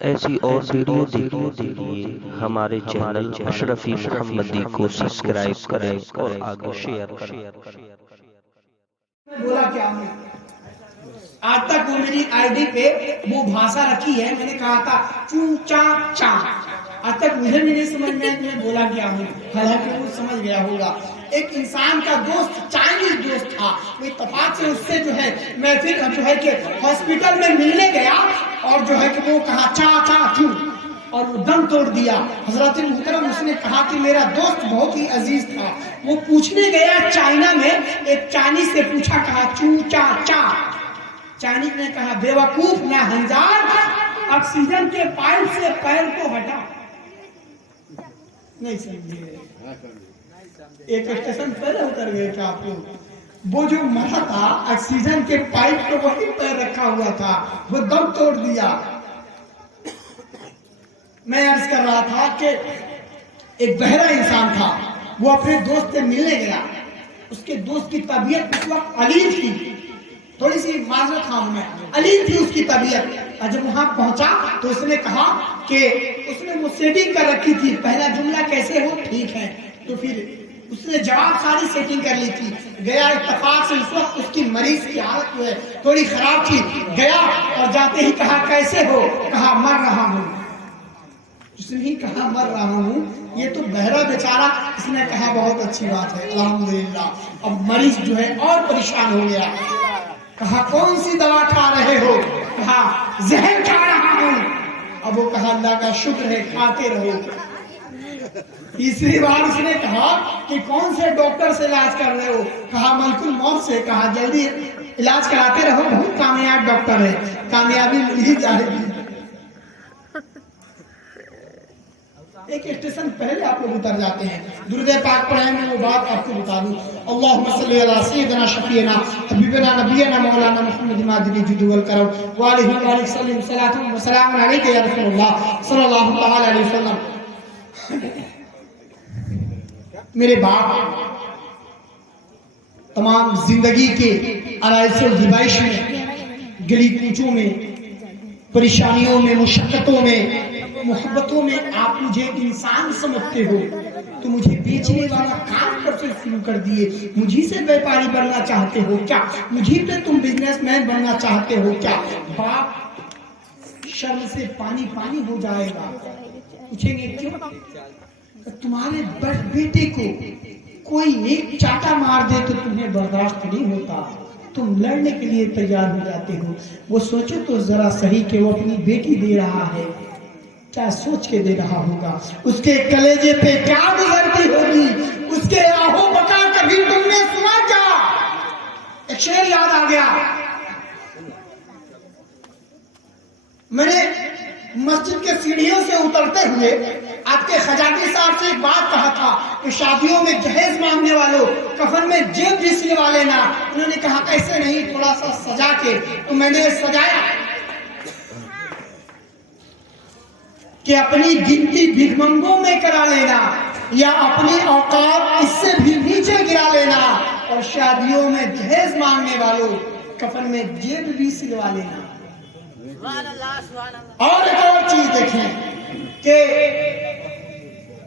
ایسی اور ویڈیو دیکھنے کے لیے ہمارے چینل اشرفی محمدی کو سبسکرائب کریں اور آگے شیئر کریں۔ بولا کیا ہوں آج تک وہ میری آئی ڈی پہ وہ بھاشا رکھی ہے، میں نے کہا تھا چون چا چا، آج تک مجھے بھی نہیں سمجھ میں بولا کیا ہوں، حالانکہ وہ سمجھ گیا ہوگا۔ ایک انسان کا دوست چائنیز دوست تھا، وہ اتفاق سے اس سے جو ہے میں پھر جو ہے کہ ہاسپٹل میں ملنے گیا اور جو ہے کہ وہ کہا چا چا چون اور وہ دم توڑ دیا۔ حضرت محترم اس نے کہا کہ میرا دوست بہت ہی عزیز تھا، وہ پوچھنے گیا چائنا میں، ایک چائنیز سے پوچھا، کہا چون چا چا، چائنیز نے کہا بے وقوف نہ ہنجار، آکسیجن کے پائپ سے پیر کو ہٹا۔ نہیں سمجھے؟ ایک اسٹیشن پہلے اتر گئے کیا آپ لوگ؟ وہ جو مرا تھا آکسیجن کے پائپ کو وہی پیر رکھا ہوا تھا، وہ دم توڑ دیا۔ میں عرض کر رہا تھا کہ ایک بہرا انسان تھا، وہ اپنے دوست سے ملنے گیا، اس کے دوست کی طبیعت اس وقت علیم تھی، تھوڑی سی معذرت خواہ ہوں میں، علیم تھی اس کی طبیعت۔ اور جب وہاں پہنچا تو اس نے کہا کہ اس نے وہ سیٹنگ کر رکھی تھی، پہلا جملہ کیسے ہو ٹھیک ہے، تو پھر اس نے جواب ساری سیٹنگ کر لی تھی۔ گیا اتفاق سے اس وقت اس کی مریض کی حالت جو ہے تھوڑی خراب تھی، گیا اور جاتے ہی کہا کیسے ہو، کہا مر رہا ہوں۔ اس نے ہی کہا مر رہا ہوں، یہ تو بہرا بیچارہ، اس نے کہا بہت اچھی بات ہے الحمدللہ۔ اب مریض جو ہے اور پریشان ہو گیا، کہا کون سی دوا کھا رہے ہو، کہا زہر کھا رہا ہوں۔ اب وہ کہا اللہ کا شکر ہے، کھاتے رہو۔ تیسری بار اس نے کہا کہ کون سے ڈاکٹر سے علاج کر رہے ہو، کہا ملک الموت سے، کہا جلدی علاج کراتے رہو، بہت کامیاب ڈاکٹر ہے، کامیابی مل ہی جائے گی۔ ایک اسٹیشن پہلے آپ لوگ اتر جاتے ہیں، درود پاک پڑھیں، میں وہ بات آپ کو بتا دوں۔ اللہم صلی علی سیدنا شفیعنا حبیبنا نبینا مولانا محمد مادنی جد والکرم وآلہ وآلہ وسلم، صلاۃ و سلام علیک یا رسول اللہ صلی اللہ تعالی علیہ وسلم۔ میرے باپ تمام زندگی کے آرائش و زیبائش میں، گلی کوچوں میں، پریشانیوں میں، مشقتوں میں، محبتوں میں آپ مجھے انسان سمجھتے ہو، تو مجھے بیچنے والا کام کب سے شروع کر دیے؟ مجھے سے بیپاری بننا چاہتے ہو کیا؟ مجھے پہ تم بزنس مین بننا چاہتے ہو کیا؟ باپ شرم سے پانی پانی ہو جائے گا، پوچھیں گے کیوں؟ تمہارے بیٹے کو کوئی ایک چاٹا مار دے تو تمہیں برداشت نہیں ہوتا، تم لڑنے کے لیے تیار ہو جاتے ہو۔ وہ سوچو تو ذرا صحیح کہ وہ اپنی بیٹی دے رہا ہے، کیا سوچ کے دے رہا ہوگا، اس کے کلیجے پہ کیا گزرتی ہوگی، اس کے آہو بکا کبھی تم نے سنا کیا؟ ایک شعر یاد آ گیا، میں نے مسجد کے سیڑھیوں سے اترتے ہوئے آپ کے خجاتی صاحب سے ایک بات کہا تھا کہ شادیوں میں جہیز مانگنے والوں کفن میں جیب بھی سلوا لینا۔ انہوں نے کہا ایسے نہیں، تھوڑا سا سجا کے، تو میں نے سجایا کہ اپنی گنتی بھگمنگوں میں کرا لینا یا اپنی اوقات اس سے بھی نیچے گرا لینا، اور شادیوں میں جہیز مانگنے والوں کفن میں جیب بھی سلوا لینا۔ اور ایک اور چیز دیکھیں کہ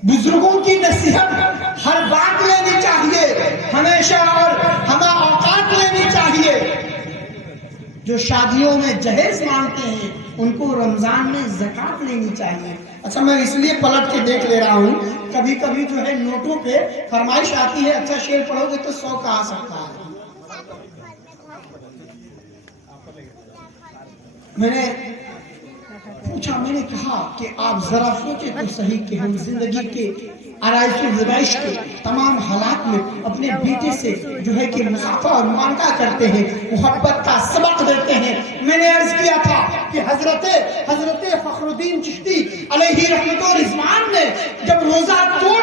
بزرگوں کی نصیحت ہر بات لینی چاہیے ہمیشہ، اور ہمیں اوقات لینی چاہیے۔ جو شادیوں میں جہیز مانگتے ہیں ان کو رمضان میں زکوٰۃ لینی چاہیے۔ اچھا میں اس لیے پلٹ کے دیکھ لے رہا ہوں، کبھی کبھی جو ہے نوٹوں پہ فرمائش آتی ہے اچھا شعر پڑھو گے تو 100 کا آ سکتا ہے۔ میں نے پوچھا، میں نے کہا کہ آپ ذرا سوچیں تو صحیح کہ ہم زندگی کے آرائش و زیبائش کے تمام حالات میں اپنے بیٹے سے جو ہے کہ مسافہ اور معاملہ کرتے ہیں، محبت کا سبق دیتے ہیں۔ میں نے عرض کیا تھا کہ حضرت فخر الدین چشتی علیہ رحمت و رضوان نے جب روزہ توڑ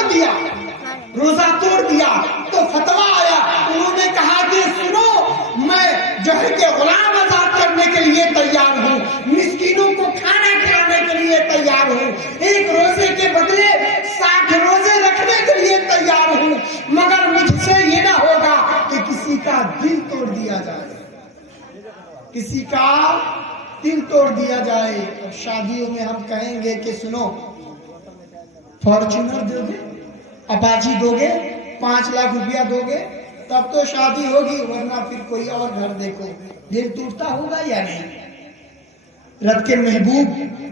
دیا تو فتویٰ آیا، انہوں نے کہا کہ سنو، میں جو ہے کہ غلام آزاد کرنے کے لیے تیار ہوں، مسکینوں کو کھانا کھلانے کے لیے تیار ہوں، ایک روزے کے بدلے 60 روزے رکھنے کے لیے تیار ہوں، مگر مجھ سے یہ نہ ہوگا کہ کسی کا دل توڑ دیا جائے، کسی کا دل توڑ دیا جائے. اب شادیوں میں ہم کہیں گے کہ سنو فارچونر دو گے, اپاچی دو گے, 5 لاکھ روپیہ دو گے تب تو شادی ہوگی, ورنہ پھر کوئی اور گھر دیکھو. دل ٹوٹتا ہوگا یا نہیں؟ رب کے محبوب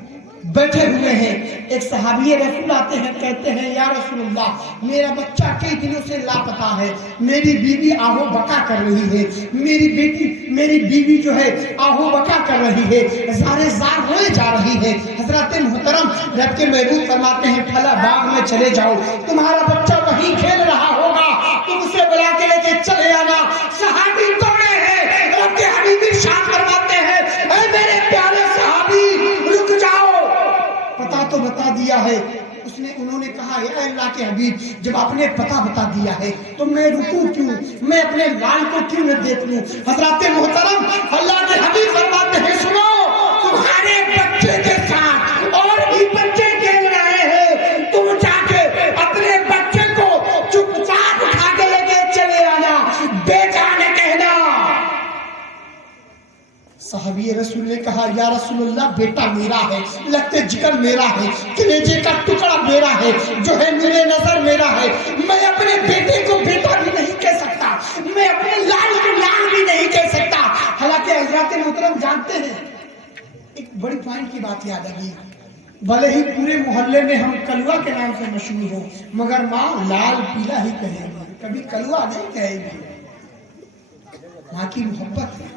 بیٹھے ہوئے ہیں, ایک صحابی رسول آتے ہیں, کہتے ہیں یا رسول اللہ میرا بچہ کئی دنوں سے لاپتہ ہے, میری بیوی آہو بکا کر رہی ہے, میری بیوی جو ہے آہو بکا کر رہی ہے, زارے زار ہوئے جا رہی ہے. حضرت محترم رب کے محبوب فرماتے ہیں پھلا باغ میں چلے جاؤ, تمہارا بچہ وہیں کھیل رہا ہوگا, تم اسے بلا کے لے کے چلے آنا. صحابی دوڑے ہیں, رب کے حبیب ارشاد فرماتے ہیں اے میرے پیارے صحابی رک جاؤ, پتہ تو بتا دیا ہے. انہوں نے کہا اے اللہ کے حبیب جب آپ نے پتہ بتا دیا ہے تو میں رکوں کیوں, میں اپنے لال کو کیوں نہ دیکھ لوں. حضرات محترم اللہ کے حبیب فرماتے ہیں سنو, تمہارے بچے کے ساتھ اور بھی بچے کھیل رہے ہیں, تم جا کے اپنے بچے کو چپ چاپ اٹھا کے لے کے چلے آنا, بیٹا نے کہنا. صحابی رسول نے کہا یا رسول اللہ بیٹا میرا ہے, لگتے جگر میرا ہے, کلیجے کا ٹکڑا میرا ہے, جو ہے میرے نظر میرا ہے. میں اپنے بیٹے کو بیٹا بھی نہیں کہہ سکتا, میں اپنے لال کو لال بھی نہیں کہہ سکتا. حالانکہ حضرات محترم جانتے ہیں ایک بڑی پوائنٹ کی بات یاد آئی, بھلے ہی پورے محلے میں ہم کلوا کے نام سے مشہور ہوں مگر ماں لال پیلا ہی کہے گی, کبھی کلوا نہیں کہے گی. ماں کی محبت ہے.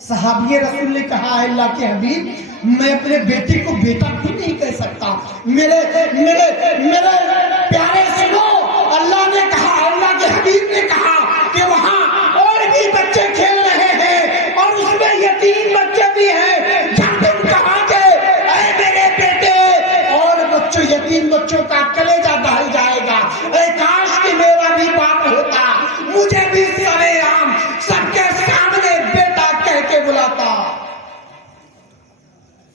صحابی رسول نے کہا ہے اللہ کے حبیب میں اپنے بیٹے کو بیٹا بھی نہیں کہہ سکتا. میرے پیارے سنو, اللہ نے کہا, اللہ کے حبیب نے کہا کہ وہاں اور بھی بچے کھیل رہے ہیں اور اس میں یتیم بچے بھی ہیں. جب تم کہا کہ اے میرے بیٹے, اور بچوں یتیم بچوں کا کلیجہ دہل جائے گا. اے کاش کہ میرا بھی باپ ہوتا, مجھے بھی سرے عام سب کے سامنے بیٹا کہہ کے بلاتا.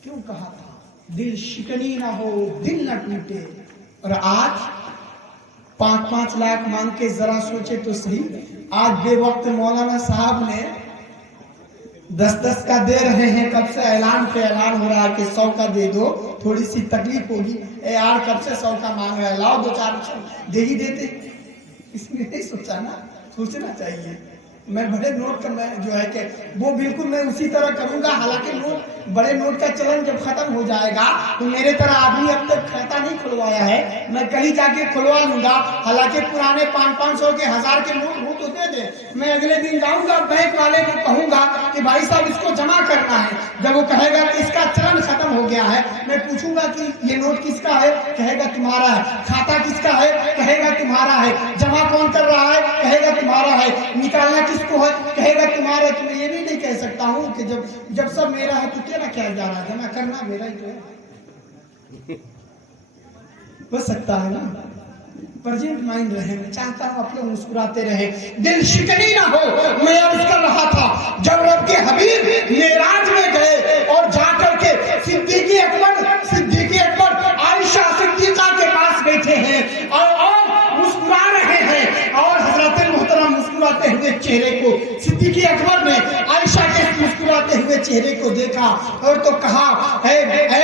کیوں کہا تھا دل شکنی نہ ہو, دل نہ ٹوٹے. اور آج 5-5 لاکھ مانگ کے ذرا سوچے تو صحیح, آج بے وقت مولانا صاحب نے 10-10 کا دے رہے ہیں, کب سے اعلان پہ اعلان ہو رہا ہے کہ 100 کا دے دو, تھوڑی سی تکلیف ہوگی. اے یار کب سے 100 کا مانگ رہا ہے, لاؤ 2-4 دے ہی دیتے. اس میں نہیں سوچا نا, سوچنا چاہیے. میں بڑے نوٹ کا میں جو ہے کہ وہ بالکل میں اسی طرح کروں گا. حالانکہ نوٹ بڑے نوٹ کا چلن جب ختم ہو جائے گا تو میرے طرح آدمی اب تک کھاتا نہیں کھلوایا ہے, میں کہیں جا کے کھلوا لوں گا. حالانکہ پرانے 500 کے 1000 کے نوٹ ہوتے تھے, میں اگلے دن جاؤں گا بینک والے کو کہوں گا کہ بھائی صاحب اس کو جمع کرنا ہے. جب وہ کہے گا کہ اس کا چلن ختم ہو گیا ہے, میں پوچھوں گا کہ یہ نوٹ کس کا ہے, کہے گا تمہارا ہے. کھاتا کس کا ہے, کہے گا تمہارا ہے. جمع کون کر رہا ہے, کہے گا تمہارا ہے. نکالنا کس کو ہے, کہے گا تمہارا ہے. تمہیں یہ بھی نہیں کہہ سکتا ہوں کہ جب سب میرا ہے تو تیرا کیا جا رہا ہے, جمع کرنا میرا ہی تو ہے. ہو سکتا ہے نا, پرجنٹ مائنڈ رہے. میں چاہتا ہوں آپ لوگ مسکراتے رہے, دل شکنی نہ ہو. میں عرض کر رہا تھا جب رب کے حبیب معراج میں گئے اور جا کر کے صدیق اکبر عائشہ صدیقہ کے پاس بیٹھے ہیں اور مسکرا رہے ہیں, اور حضرت محترم مسکراتے ہوئے چہرے کو صدیق اکبر نے عائشہ کے مسکراتے ہوئے چہرے کو دیکھا اور تو کہا اے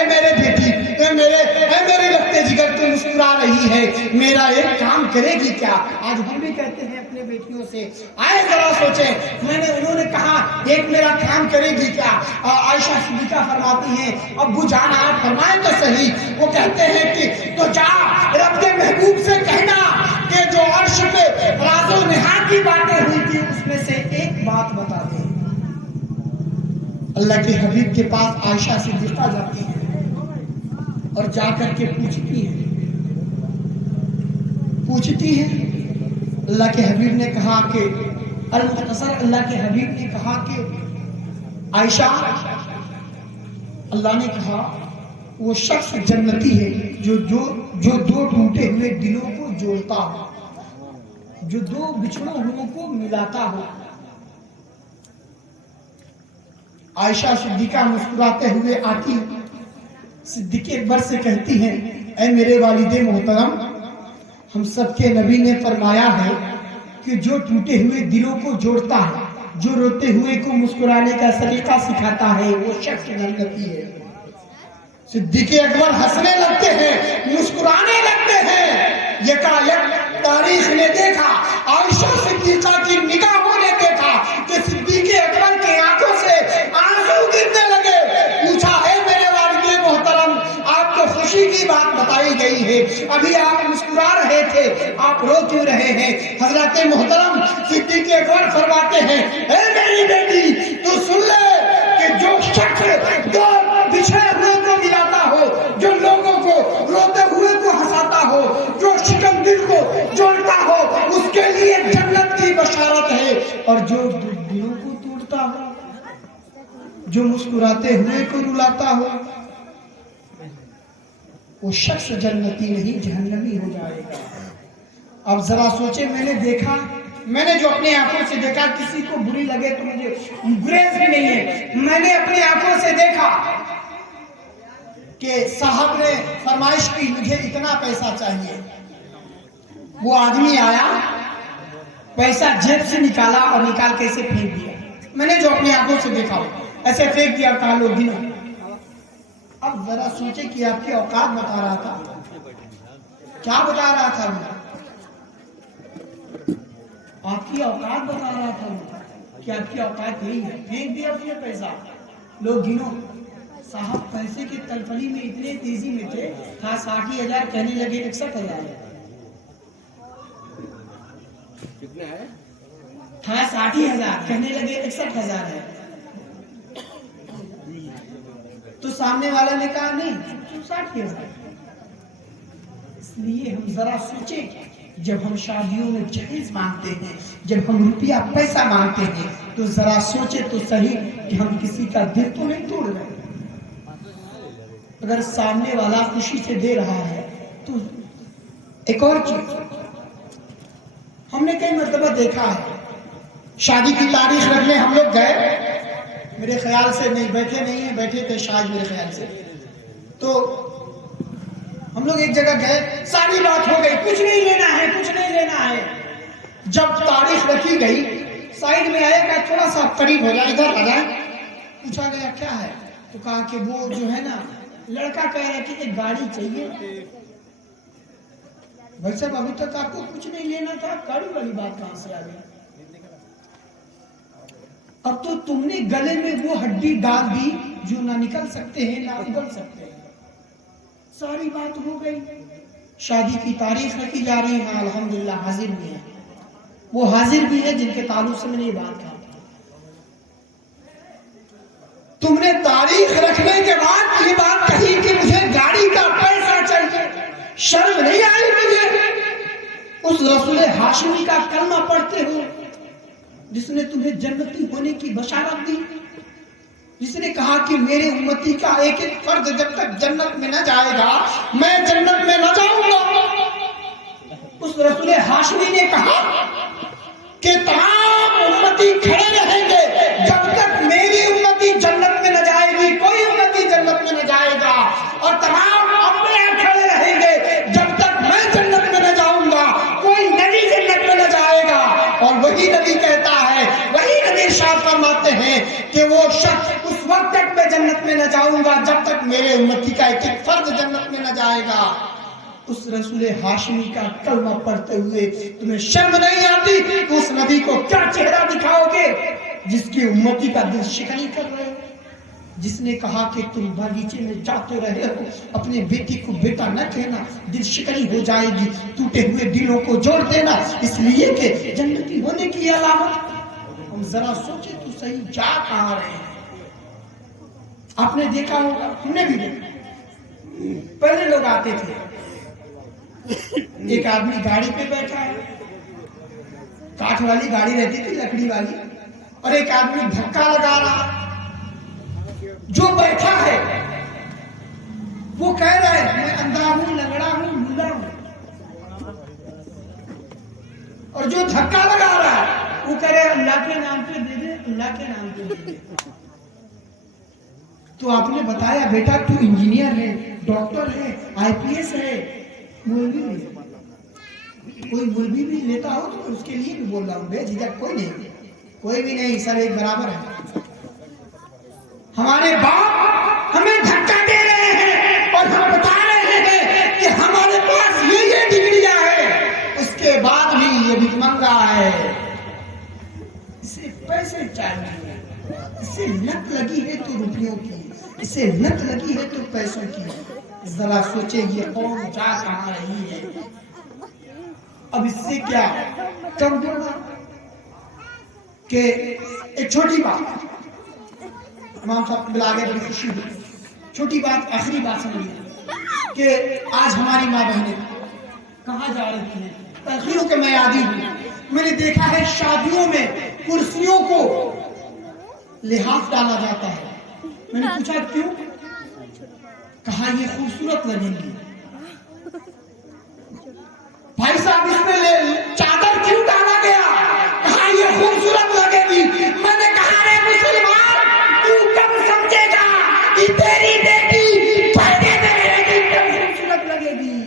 میرے بیٹی, اے میرے لگتے جگر تو مسکرا رہی ہے, میرا ایک کام کرے گی کیا. آج ہم بھی کہتے ہیں اپنے بیٹیوں سے, آئے ذرا سوچیں. انہوں نے کہا ایک میرا کام کرے گی کیا. عائشہ صدیقہ فرماتی ہیں ابو جان آپ فرمائیں تو صحیح. وہ کہتے ہیں کہ تو جا رب کے محبوب سے کہنا کہ جو عرش پہ راز و نہاد کی باتیں ہوئی تھی اس میں سے ایک بات بتا دیں. اللہ کے حبیب کے پاس عائشہ صدیقہ جاتی ہیں اور جا کر کے پوچھتی ہیں. اللہ کے حبیب نے کہا کہ المختصر اللہ کے حبیب نے کہا کہ عائشہ, اللہ نے کہا وہ شخص جنتی ہے جو دو ٹوٹے ہوئے دلوں کو جوڑتا ہو, جو دو بچھڑے ہوئے کو ملاتا ہو. عائشہ صدیقہ مسکراتے ہوئے آتی صدیق اکبر سے کہتی ہیں اے میرے والد محترم, ہم سب کے نبی نے فرمایا ہے کہ جو ٹوٹے ہوئے دلوں کو جوڑتا ہے جو روتے ہوئے کو مسکرانے کا سلیقہ سکھاتا ہے وہ شخص جنتی ہے۔ صدیق اکبر ہنسنے لگتے ہیں، مسکرانے لگتے ہیں۔ یکایک تاریخ نے دیکھا، عائشہ صدیقہ کی نگاہوں نے دیکھا کہ صدیق اکبر کی آنکھوں سے آنسو گرنے لگے۔ پوچھا، اے میرے والد محترم، آپ کو خوشی کی بات بتائی گئی ہے، ابھی آپ مسکرا رہے تھے، آپ رو کیوں رہے ہیں؟ حضرت محترم صدیق اکبر فرماتے ہیں، اے میری بیٹی تو سن لے کہ جو شخص دو بچھڑے ہوئے کو ملاتا ہو، جو لوگوں کو روتے ہوئے کو ہنساتا ہو، جو شکم دل کو جوڑتا ہو، اس کے لیے جنت کی بشارت ہے، اور جو دلوں کو توڑتا ہو، جو مسکراتے ہوئے کو رلاتا ہو، وہ شخص جنتی نہیں جہنمی ہو جائے گا۔ اب ذرا سوچیں، میں نے جو اپنی آنکھوں سے دیکھا، کسی کو بری لگے تو مجھے گریز بھی نہیں ہے، میں نے اپنی آنکھوں سے دیکھا کہ صاحب نے فرمائش کی مجھے اتنا پیسہ چاہیے، وہ آدمی آیا، پیسہ جیب سے نکالا اور نکال کے اسے پھینک دیا۔ میں نے جو اپنی آنکھوں سے دیکھا ایسے پھینک دیا، کہا لو گنو۔ اب ذرا سوچے کہ آپ کی اوقات بتا رہا تھا، کیا بتا رہا تھا؟ آپ کی اوقات بتا رہا تھا کہ آپ کی اوقات یہی ہے، پھینک دیا اس نے پیسہ، لوگ گنو۔ صاحب پیسے کی تلفلی میں اتنے تیزی میں تھے، تھا 60,000 کہنے لگے 61,000 ہے، تھا 60,000 کہنے لگے 61,000 ہے۔ تو سامنے والا نے کہا نہیں 60,000۔ اس لیے ہم ذرا سوچیں، جب ہم شادیوں میں جہیز مانگتے ہیں، جب ہم روپیہ پیسہ مانگتے ہیں، تو ذرا سوچے تو صحیح کہ ہم کسی کا دل تو نہیں توڑ رہے۔ اگر سامنے والا خوشی سے دے رہا ہے تو ایک اور چیز ہم نے کئی مرتبہ دیکھا ہے، شادی کی تاریخ رکھنے ہم لوگ گئے، میرے خیال سے نہیں بیٹھے نہیں ہیں، بیٹھے تھے شاید میرے خیال سے، تو ہم لوگ ایک جگہ گئے، ساری بات ہو گئی، کچھ نہیں لینا ہے، کچھ نہیں لینا ہے۔ جب تاریخ رکھی گئی، سائڈ میں آئے کہ تھوڑا سا قریب ہو جائے، ادھر آ جائے، پوچھا گیا کیا ہے، تو کہا کہ وہ جو ہے نا، لڑکا کہہ رہا کہ ایک گاڑی چاہیے۔ بھائی صاحب ابھی تک آپ کو کچھ نہیں لینا تھا، گاڑی والی بات کہاں سے آ گئی؟ اب تو تم نے گلے میں وہ ہڈی ڈال دی جو نہ نکل سکتے ہیں نہ اگل سکتے ہیں۔ ساری بات ہو گئی، شادی کی تاریخ رکھی جا رہی ہے، الحمدللہ حاضر بھی ہے، وہ حاضر بھی ہے جن کے تعلق سے میں نے یہ بات کہا۔ تم نے تاریخ رکھنے کے بعد یہ بات کہی کہ مجھے گاڑی کا پیسہ چاہیے، شرم نہیں آئی مجھے؟ اس رسول ہاشمی کا کلمہ پڑھتے ہو جس نے تمہیں جنتی ہونے کی بشارت دی، جس نے کہا کہ میرے امتی کا ایک ایک فرد جب تک جنت میں نہ جائے گا میں جنت میں نہ جاؤں گا۔ اس رسول ہاشمی نے کہا کہ تمام امتی کھڑے رہیں گے جب تک میری امتی جنت میں نہ جائے گی، کوئی امتی جنت میں نہ جائے گا، اور تمام انبیاء کھڑے رہیں گے جب تک میں جنت میں نہ جاؤں گا، کوئی نبی جنت میں نہ جائے گا۔ اور وہی نبی کہتا ہے، وہی نبی ارشاد فرماتے ہیں کہ وہ شخص اس وقت تک میں جنت میں نہ جاؤں گا جب تک میرے امتی کا ایک ایک فرد جنت میں نہ جائے گا۔ اس رسول ہاشمی کا کلمہ پڑھتے ہوئے تمہیں شرم نہیں آتی کہ اس نبی کو کیا چہرہ دکھاؤ گے جس کی امتی کا دل شکنی کر رہے ہو، جس نے کہا کہ تم باغیچے میں جاتے رہے ہو، اپنے بیٹی کو بیٹا نہ کہنا، دل شکنی ہو جائے گی، ٹوٹے ہوئے دلوں کو جوڑ دینا، اس لیے کہ جنتی ہونے کی علامت۔ ہم ذرا سوچے تو صحیح، جا کہاں رہے ہیں؟ آپ نے دیکھا ہوگا، ہم نے بھی دیکھا، پہلے لوگ آتے تھے، ایک آدمی گاڑی پہ بیٹھا ہے، کاٹھ والی گاڑی رہتی تھی، لکڑی والی، اور ایک آدمی دھکا لگا رہا، جو بیٹھا ہے وہ کہہ رہا ہے میں اندھا ہوں، لنگڑا ہوں، لولا ہوں، اور جو دھکا لگا رہا ہے وہ کہہ رہے اللہ کے نام پہ دے دے، اللہ کے نام پہ دے دے۔ تو آپ نے بتایا بیٹا تو انجینئر ہے، ڈاکٹر ہے، IPS ہے، مولوی بھی، کوئی مولوی بھی لیتا ہو تو اس کے لیے بھی بول رہا ہوں، بے جھجک کوئی نہیں، کوئی بھی نہیں، سب ایک برابر ہے. ہمارے باپ ہمیں دھکا دے رہے ہیں اور ہم بتا رہے ہیں کہ ہمارے پاس یہ ڈگریاں ہے، اس کے بعد بھی یہ بھیک مانگا ہے. اسے پیسے چاہیے، اسے لت لگی ہے تو روپیوں کی، اسے لت لگی ہے تو پیسوں کی. ذرا سوچے یہ قوم جا کہاں رہی ہے. اب اس سے کیا کم ہوگا کہ ایک چھوٹی بات امام صاحب بلا گئے، بڑی خوشی ہوئی. چھوٹی بات، آخری بات سمجھیے کہ آج ہماری ماں بہنیں کہاں جا رہی ہیں. تاخیروں کے میں عادی ہوں. میں نے دیکھا ہے شادیوں میں کرسیوں کو لحاف ڈالا جاتا ہے. میں نے پوچھا کیوں؟ کہا یہ خوبصورت لگیں گی. بھائی صاحب اس میں چادر کیوں ڈالا گیا؟ کہا یہ خوبصورت لگے گی. میں نے کہا رے مسلمان، تو کب سمجھے گا کہ تیری بیٹی پردے میں رہے گی کب خوبصورت لگے گی؟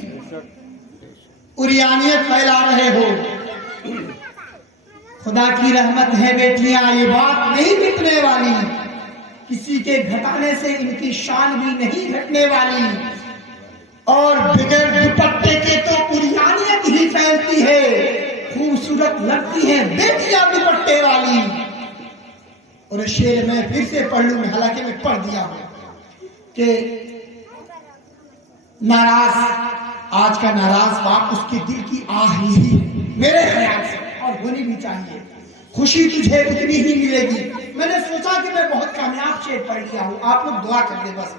عریانیت پھیلا رہے ہو. خدا کی رحمت ہے بیٹیاں، یہ بات نہیں مٹنے والی. کسی کے گھٹانے سے ان کی شان بھی نہیں گھٹنے والی. اور بغیر دوپٹے کے تو عریانیت ہی پھیلتی ہے. خوبصورت لگتی ہے بیٹیاں دوپٹے والی. اور شعر میں پھر سے پڑھ لوں، حالانکہ میں پڑھ دیا ہوں کہ ناراض، آج کا ناراض باپ اس کے دل کی آہ ہی میرے خیال سے، اور ہونی بھی چاہیے. خوشی تجھے اتنی ہی ملے گی. میں نے سوچا کہ میں بہت کامیاب شعر پڑھ لیا ہوں، آپ لوگ دعا کر دیں بس،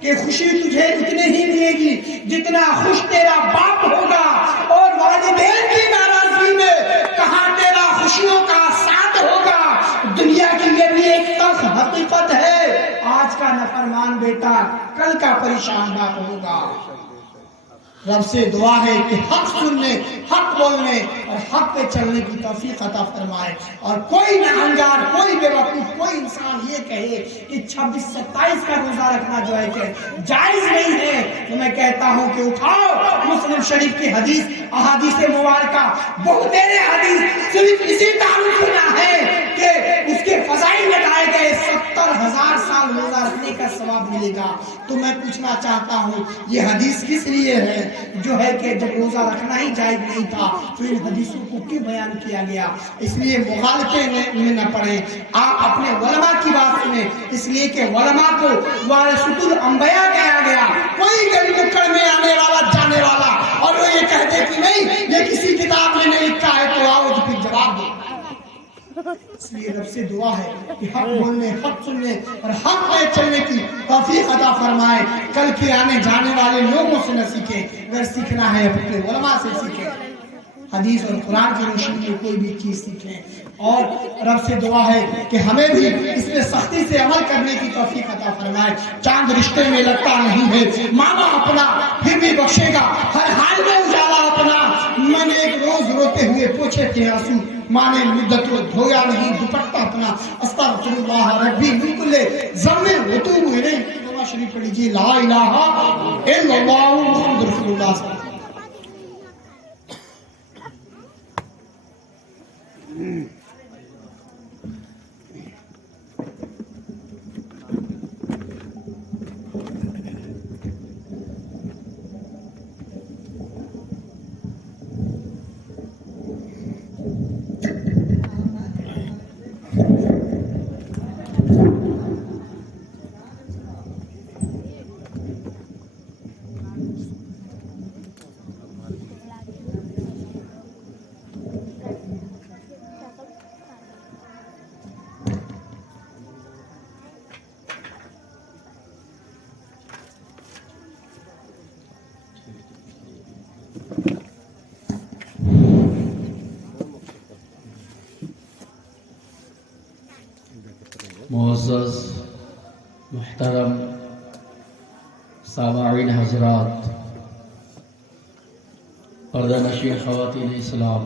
کہ خوشی تجھے اتنے ہی ملے گی جتنا خوش تیرا باپ ہوگا. اور والدین کی ناراضگی میں کہاں تیرا خوشیوں کا ساتھ ہوگا. دنیا کی یہ بھی ایک تلخ حقیقت ہے، آج کا نافرمان بیٹا کل کا پریشان باپ ہوگا. رب سے دعا ہے کہ حق سننے، حق بولنے اور حق پہ چلنے کی توفیق عطا فرمائے. اور کوئی ناہنگار، کوئی بے وقوف، کوئی انسان یہ کہے کہ 26-27 کا روزہ رکھنا جو ہے کہ جائز نہیں ہے، تو میں کہتا ہوں کہ اٹھاؤ مسلم شریف کی حدیث، احادیث مبارکہ، بہت تیرے حدیث صرف اسی تعلق سنا ہے کہ اس کے فضائل بتائے گئے 70,000 سال روزہ رکھنے کا ثواب ملے گا. تو میں پوچھنا چاہتا ہوں یہ حدیث کس لیے ہے جو ہے کہ جب روزہ رکھنا ہی جائز نہیں تھا تو ان حدیثوں کو کیوں بیان کیا گیا؟ اس لیے مغالطے میں نہ پڑیں، آپ اپنے علماء کی بات سنیں. اس لیے کہ علماء کو وارثۃ الانبیاء کہا گیا. کوئی گلی نکڑ میں آنے والا جانے والا اور وہ یہ کہتے کہ نہیں یہ کسی کتاب میں نہیں لکھا ہے تو آؤ تو پھر جواب دو. اس لیے رب سے دعا ہے کہ حق بولنے، حق سننے اور حق پہ چلنے کی توفیق عطا فرمائے. کل کے آنے جانے والے لوگوں سے نہ سیکھیں، اگر سیکھنا ہے اپنے علماء سے سیکھیں. حدیث اور قرآن کی روشنی میں کوئی بھی چیز سیکھیں. اور رب سے دعا ہے کہ ہمیں بھی اس میں سختی سے عمل کرنے کی توفیق عطا فرمائے. چاند رشتے میں لگتا نہیں ہے، مانا اپنا پھر بھی بخشے گا، ہر حال میں اجالا اپنا. میں نے ایک روز روتے ہوئے پوچھے تھے آنسو، ماں نے مدت کو دھویا نہیں دوپٹہ اپنا. استغفر اللہ ربی من کل ذنب واتوب الیہ. کلمہ شریف پڑھ لیجیے، لا الہ الا اللہ محمد رسول اللہ صلی اللہ علیہ وسلم. معزز محترم سامعین حضرات، پردہ نشین خواتین اسلام،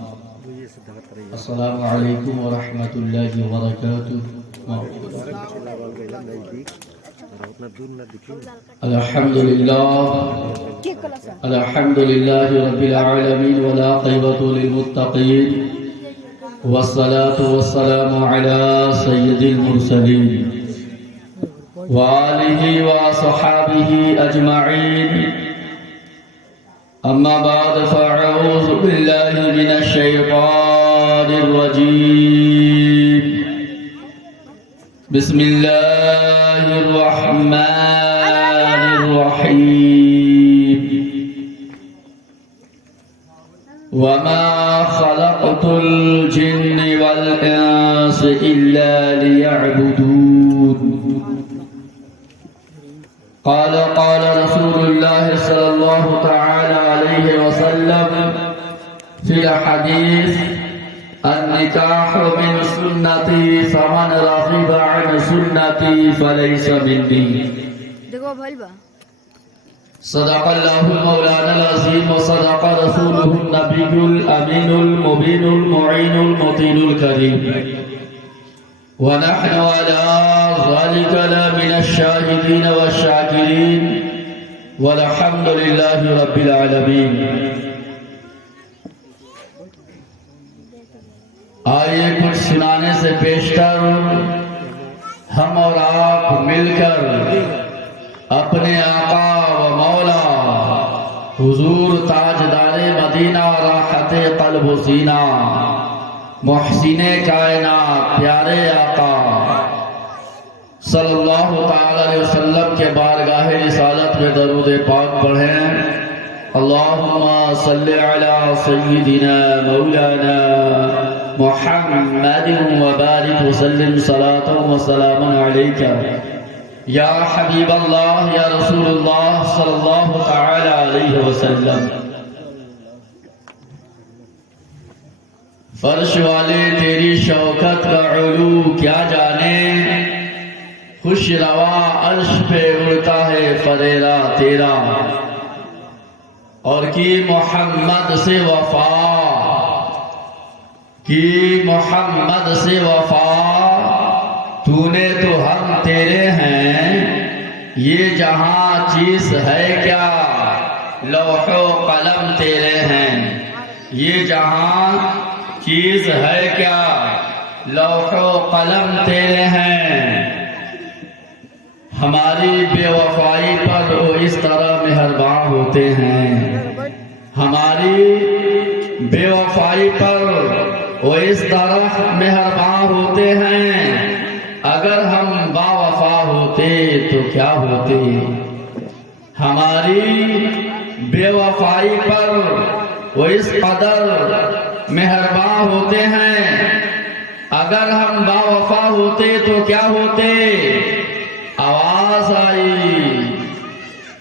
السلام علیکم ورحمۃ اللہ وبرکاتہ. الحمد للہ رب العالمین والعاقبۃ للمتقین والصلاة والسلام على سيد المرسلين وآله وصحابه أجمعين. أما بعد فأعوذ بالله من الشيطان الرجيم. بسم الله الرحمن الرحيم. وما خلقت الجن والإنس إلا ليعبدون. قال رسول الله صلى الله تعالى عليه وسلم في الحديث: النكاح من سنتي فمن رغب عن سنتي فليس مني. صدق الله مولانا العظيم وصدق رسوله النبي الأمين المبين المعين المطيل الكريم. ونحن على ذلك من الشاهدين والشاكرين والحمد لله رب العالمين. آئیے کچھ سنانے سے پیشتر ہم اور آپ مل کر اپنے آقا و مولا حضور تاجدار مدینہ راحت قلب و سینہ محسن کائنات پیارے آقا صلی اللہ تعالی علیہ وسلم کے بارگاہ رسالت میں درود پاک پڑھیں. اللہم صلی علی سیدنا مولانا محمد وبارک وسلم صلاۃ و سلام علیک یا حبیب اللہ یا رسول اللہ صلی اللہ تعالی علیہ وسلم. فرش والے تیری شوکت کا علو کیا جانے، خوش روا عرش پہ اڑتا ہے فریرا تیرا. اور کی محمد سے وفا تو نے تو ہم تیرے ہیں. یہ جہاں چیز ہے کیا لوح و قلم تیرے ہیں. یہ جہاں چیز ہے کیا لوح و قلم تیرے ہیں. ہماری بے وفائی پر وہ اس طرح مہربان ہوتے ہیں. ہماری بے وفائی پر وہ اس طرح مہربان ہوتے ہیں. اگر ہم با وفا ہوتے تو کیا ہوتے. ہماری بے وفائی پر وہ اس قدر مہربان ہوتے ہیں. اگر ہم با وفا ہوتے تو کیا ہوتے. آواز آئی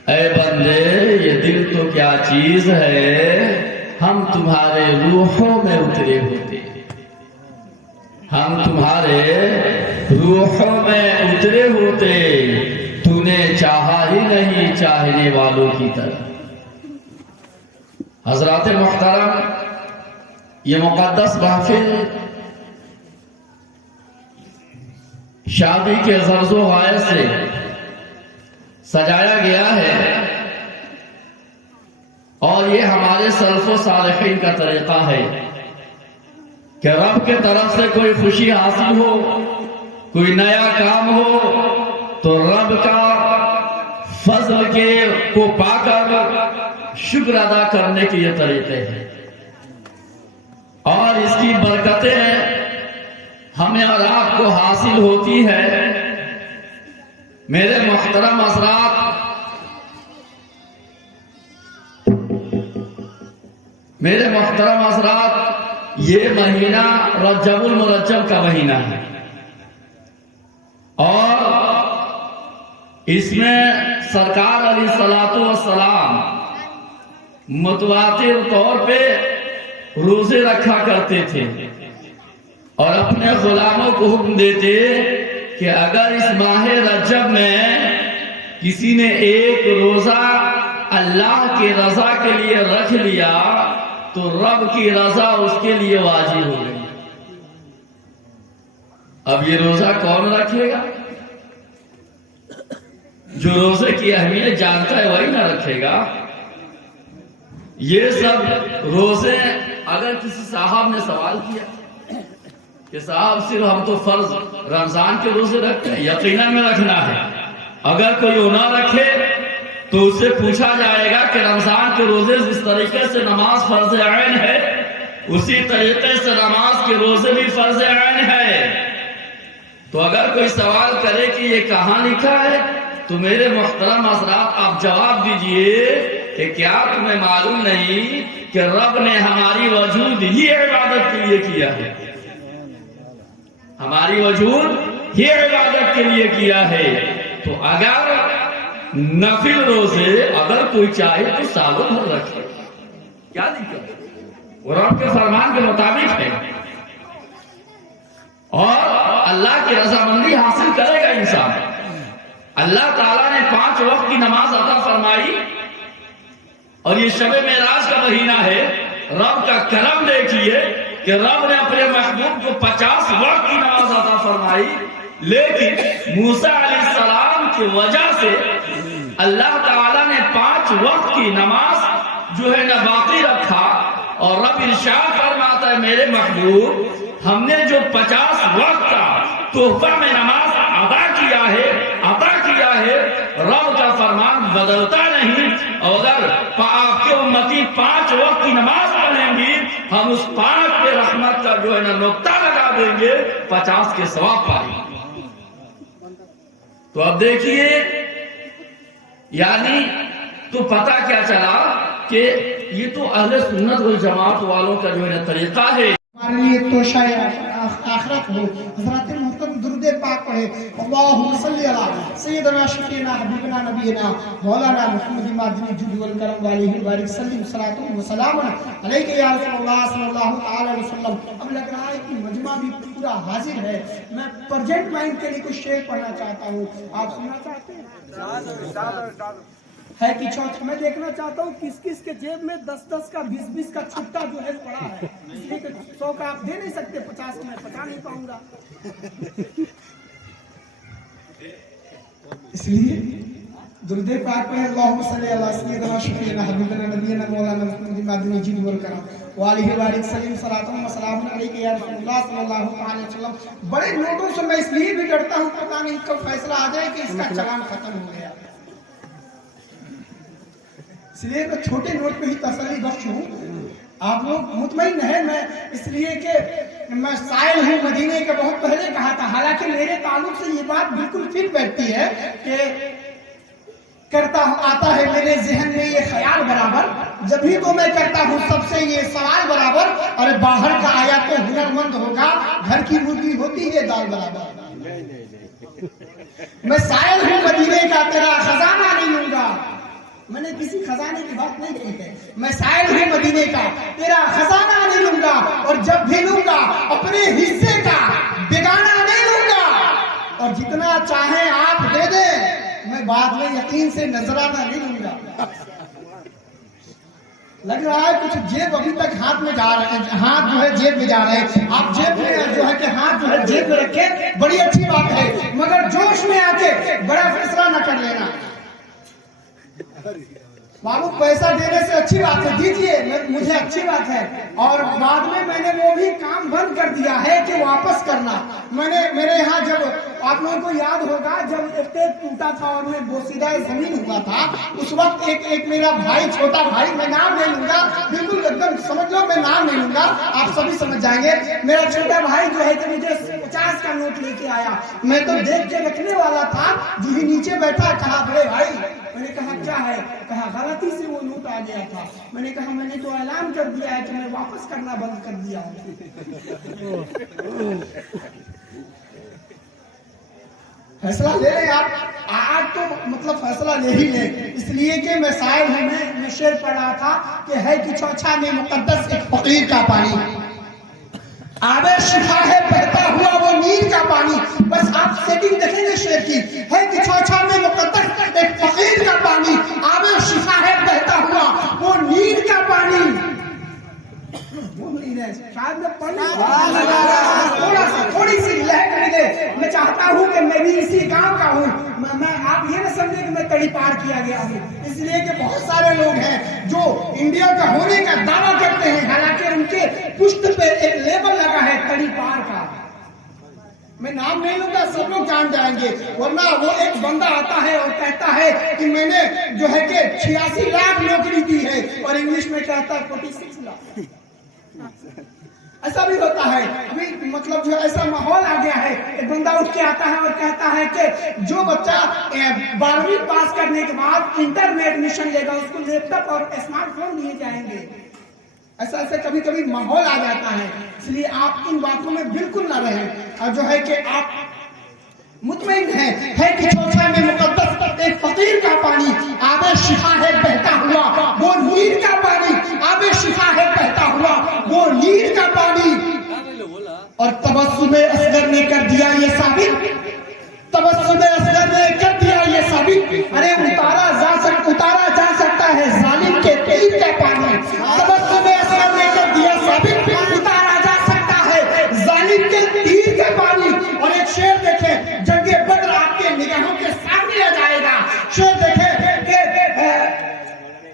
اے بندے یہ دل تو کیا چیز ہے، ہم تمہارے روحوں میں اترے ہوتے. ہم تمہارے روحوں میں اترے ہوتے. تو نے چاہا ہی نہیں چاہنے والوں کی طرح. حضرات محترم، یہ مقدس محفل شادی کے غرض و غایت سے سجایا گیا ہے، اور یہ ہمارے سلف و صالحین کا طریقہ ہے کہ رب کے طرف سے کوئی خوشی حاصل ہو، کوئی نیا کام ہو تو رب کا فضل کو پا کر شکر ادا کرنے کے یہ طریقے ہیں. اور اس کی برکتیں ہمیں اور آپ کو حاصل ہوتی ہے. میرے محترم حضرات، یہ مہینہ رجب المرجب کا مہینہ ہے، اور اس میں سرکار علیہ الصلوۃ والسلام متواتر طور پہ روزے رکھا کرتے تھے، اور اپنے غلاموں کو حکم دیتے کہ اگر اس ماہ رجب میں کسی نے ایک روزہ اللہ کی رضا کے لیے رکھ لیا تو رب کی رضا اس کے لیے واجب ہو گئی. اب یہ روزہ کون رکھے گا؟ جو روزے کی اہمیت جانتا ہے وہی نہ رکھے گا. یہ سب روزے، اگر کسی صاحب نے سوال کیا کہ صاحب صرف ہم تو فرض رمضان کے روزے رکھتے ہیں، یقیناً میں رکھنا ہے۔ اگر کوئی وہ نہ رکھے تو اس سے پوچھا جائے گا کہ رمضان کے روزے جس طریقے سے نماز فرض عین ہے اسی طریقے سے نماز کے روزے بھی فرض عین ہے۔ تو اگر کوئی سوال کرے کہ یہ کہاں لکھا ہے تو میرے محترم حضرات آپ جواب دیجئے کہ کیا تمہیں معلوم نہیں کہ رب نے ہماری وجود ہی عبادت کے لیے کیا ہے، ہماری وجود ہی عبادت کے لیے کیا ہے۔ تو اگر نفل روزے اگر کوئی چاہے تو سالوں بھر رکھے، کیا دقت؟ وہ رب کے فرمان کے مطابق ہے اور اللہ کی رضامندی حاصل کرے گا انسان۔ اللہ تعالیٰ نے 5 وقت کی نماز عطا فرمائی اور یہ شب معراج کا مہینہ ہے۔ رب کا کرم دیکھیے کہ رب نے اپنے محبوب کو 50 وقت کی نماز عطا فرمائی، لیکن موسیٰ علیہ السلام کی وجہ سے اللہ تعالیٰ نے 5 وقت کی نماز جو ہے نہ باقی رکھا، اور رب ارشاد فرماتا ہے میرے محبوب ہم نے جو 50 وقت کا تحفہ میں نماز عطا کیا ہے، رب کا فرمان بدلتا نہیں، اور اگر آپ کے امتی 5 وقت کی نماز پڑھیں گی ہم اس 5 پہ رحمت کا جو ہے نا نقطہ لگا دیں گے، 50 کے ثواب پائیں گے۔ تو اب دیکھیے یعنی تو پتہ کیا چلا کہ یہ تو اہل سنت والجماعت والوں کا جو ہے طریقہ ہے۔ ہمارے لیے تو شاید آخرت ہو۔ حضرات محترم درود پاک پڑھے، اللہم صلی علی سیدنا شفیعنا حبیبنا نبینا مولانا محمد مادنی جود والکرم علیہ وآلہ وسلم صلاۃ و سلام علیک یا رسول اللہ صلی اللہ تعالی علیہ وسلم۔ اب لگ رہا ہے کہ مجمع بھی پورا حاضر ہے، میں پرجنٹ مائنڈ کے لیے کچھ شعر پڑھنا چاہتا ہوں، آپ سننا چاہتے ہیں؟ ہے کہ چوتھ میں دیکھنا چاہتا ہوں کس کس کے جیب میں 10-10 کا 20-20 کا چھٹا جو ہے پڑا ہے، اس لیے کہ 100 کا آپ دے نہیں سکتے، 50 کا میں پٹا نہیں پاؤں گا، اس لیے درود پاک پڑھیں، اللہم صلی علی سیدنا شفیعنا حبیبنا نبینا مولانا محمد مادنی جود والکرم وآلہ وآلہ وسلم صلاۃ و سلام علیک یا رسول اللہ صلی اللہ علیہ وسلم۔ بڑے نوٹوں سے میں اس لیے بھی ڈرتا ہوں پتہ نہیں کب فیصلہ آ جائے کہ اس کا چلان ختم ہو گیا، اس لیے میں چھوٹے نوٹ پہ ہی تسلی بخش ہوں، آپ لوگ مطمئن ہیں، میں اس لیے کہ میں سائل ہوں مدینے کے، بہت پہلے کہا تھا، حالانکہ میرے تعلق سے یہ بات بالکل فٹ بیٹھتی ہے کہ کرتا آتا ہے میرے ذہن میں یہ خیال برابر، جبھی تو میں کرتا ہوں سب سے یہ سوال برابر، اور باہر کا آیا تو ہنر مند ہوگا، گھر کی مرغی ہوتی ہے دال برابر۔ میں سائل ہوں مدینے کا، تیرا خزانہ نہیں لوں گا، میں نے کسی خزانے کی بات نہیں کی ہے، میں سائل ہوں مدینے کا، تیرا خزانہ نہیں لوں گا، اور جب بھی لوں گا اپنے حصے کا بیگانہ نہیں لوں گا، اور جتنا چاہیں آپ دے دیں میں بعد میں یقین سے نذرانہ نہیں لوں گا۔ لگ رہا ہے کچھ جیب ابھی تک ہاتھ میں جا رہے ہیں، ہاتھ جو ہے جیب میں جا رہے ہیں، آپ جیب میں جو ہے کہ ہاتھ جو ہے جیب میں رکھیں، بڑی اچھی بات ہے، مگر جوش میں آ کے بڑا فیصلہ نہ کر لینا۔ بابو پیسہ دینے سے اچھی بات ہے، دیجئے، مجھے اچھی بات ہے، اور بعد میں نے وہ بھی کام بند کر دیا ہے کہ واپس کرنا۔ میرے یہاں جب آپ لوگوں کو یاد ہوگا جب ایک ٹوٹا تھا اور میں بوسیدہ زمین ہوا تھا، اس وقت ایک میرا بھائی، چھوٹا بھائی، میں نام نہیں لوں گا، بالکل ایک دم سمجھ لو میں نام نہیں لوں گا، آپ سبھی سمجھ جائیں گے، میرا چھوٹا بھائی جو ہے کہ مجھے 50 کا نوٹ لے کے آیا، میں تو دیکھ کے رکھنے والا تھا، جو ہی نیچے بیٹھا کہا بڑے بھائی، میں نے کہا کیا ہے؟ کہا غلطی سے وہ نوٹ آ گیا تھا۔ میں نے کہا میں نے تو اعلان کر دیا ہے کہ میں واپس کرنا بند کر دیا ہوں۔ فیصلہ لے لیں آپ، آج تو مطلب فیصلہ لے ہی لیں، اس لیے کہ میں سائل ہوں، میں شعر پڑھ رہا تھا کہ ہے کہ چوچھا میں مقدس ایک فقیر کا پانی، آبے شفا ہے بہتا ہوا وہ نیل کا پانی، بس آپ سیٹنگ دیکھیں گے شعر کی، ہے کہ چوچھا میں مقدس ایک فقیر کا پانی، آبے شفا ہے بہتا ہوا وہ نیل کا پانی۔ شاید میں پڑھنے تھوڑی سی لہر ملے، میں چاہتا ہوں کہ میں بھی اسی گاؤں کا ہوں، میں آپ یہ نہ سمجھے کہ میں تڑی پار کیا گیا ہوں، اس لیے کہ بہت سارے لوگ ہیں جو انڈیا کا ہونے کا دعویٰ کرتے ہیں، حالانکہ ان کے پشت پہ ایک لیبل لگا ہے تڑی پار کا۔ میں نام نہیں لوں گا، سب لوگ جان جائیں گے، ورنہ وہ ایک بندہ آتا ہے اور کہتا ہے کہ میں نے جو ہے کہ 86 لاکھ نوکری دی ہے، اور انگلش میں کہتا ہے 46 لاکھ۔ ایسا بھی ہوتا ہے، ابھی مطلب جو ایسا ماحول آ گیا ہے، ایک بندہ اٹھ کے آتا ہے اور کہتا ہے کہ جو بچہ 12ویں پاس کرنے کے بعد انٹر میں ایڈمیشن لے گا اس کو لیپ ٹاپ اور اسمارٹ فون دیے جائیں گے۔ ایسا کبھی کبھی ماحول آ جاتا ہے، اس لیے آپ ان باتوں میں بالکل نہ رہیں، اور جو ہے کہ آپ مطمئن ہے کہ چھوٹا میں مقدس ایک فقیر کا پانی آب شفا ہے بہتا ہوا، وہ نیل کا پانی آب شفا ہے بہتا ہوا، وہ نیل کا پانی۔ اور تبسم اصغر نے کر دیا یہ ثابت، تبسم اصغر نے کر دیا یہ ثابت، ارے اتارا جا سکتا ہے ظالم کے تیر کا پانی، تبسم اصغر نے کر دیا ثابت، اتارا جا سکتا ہے ظالم کے تیر کا پانی۔ اور ایک شعر دیکھیں، جنگ بدر آپ کے نگاہوں کے سامنے آ جائے گا، شعر دیکھیں کہ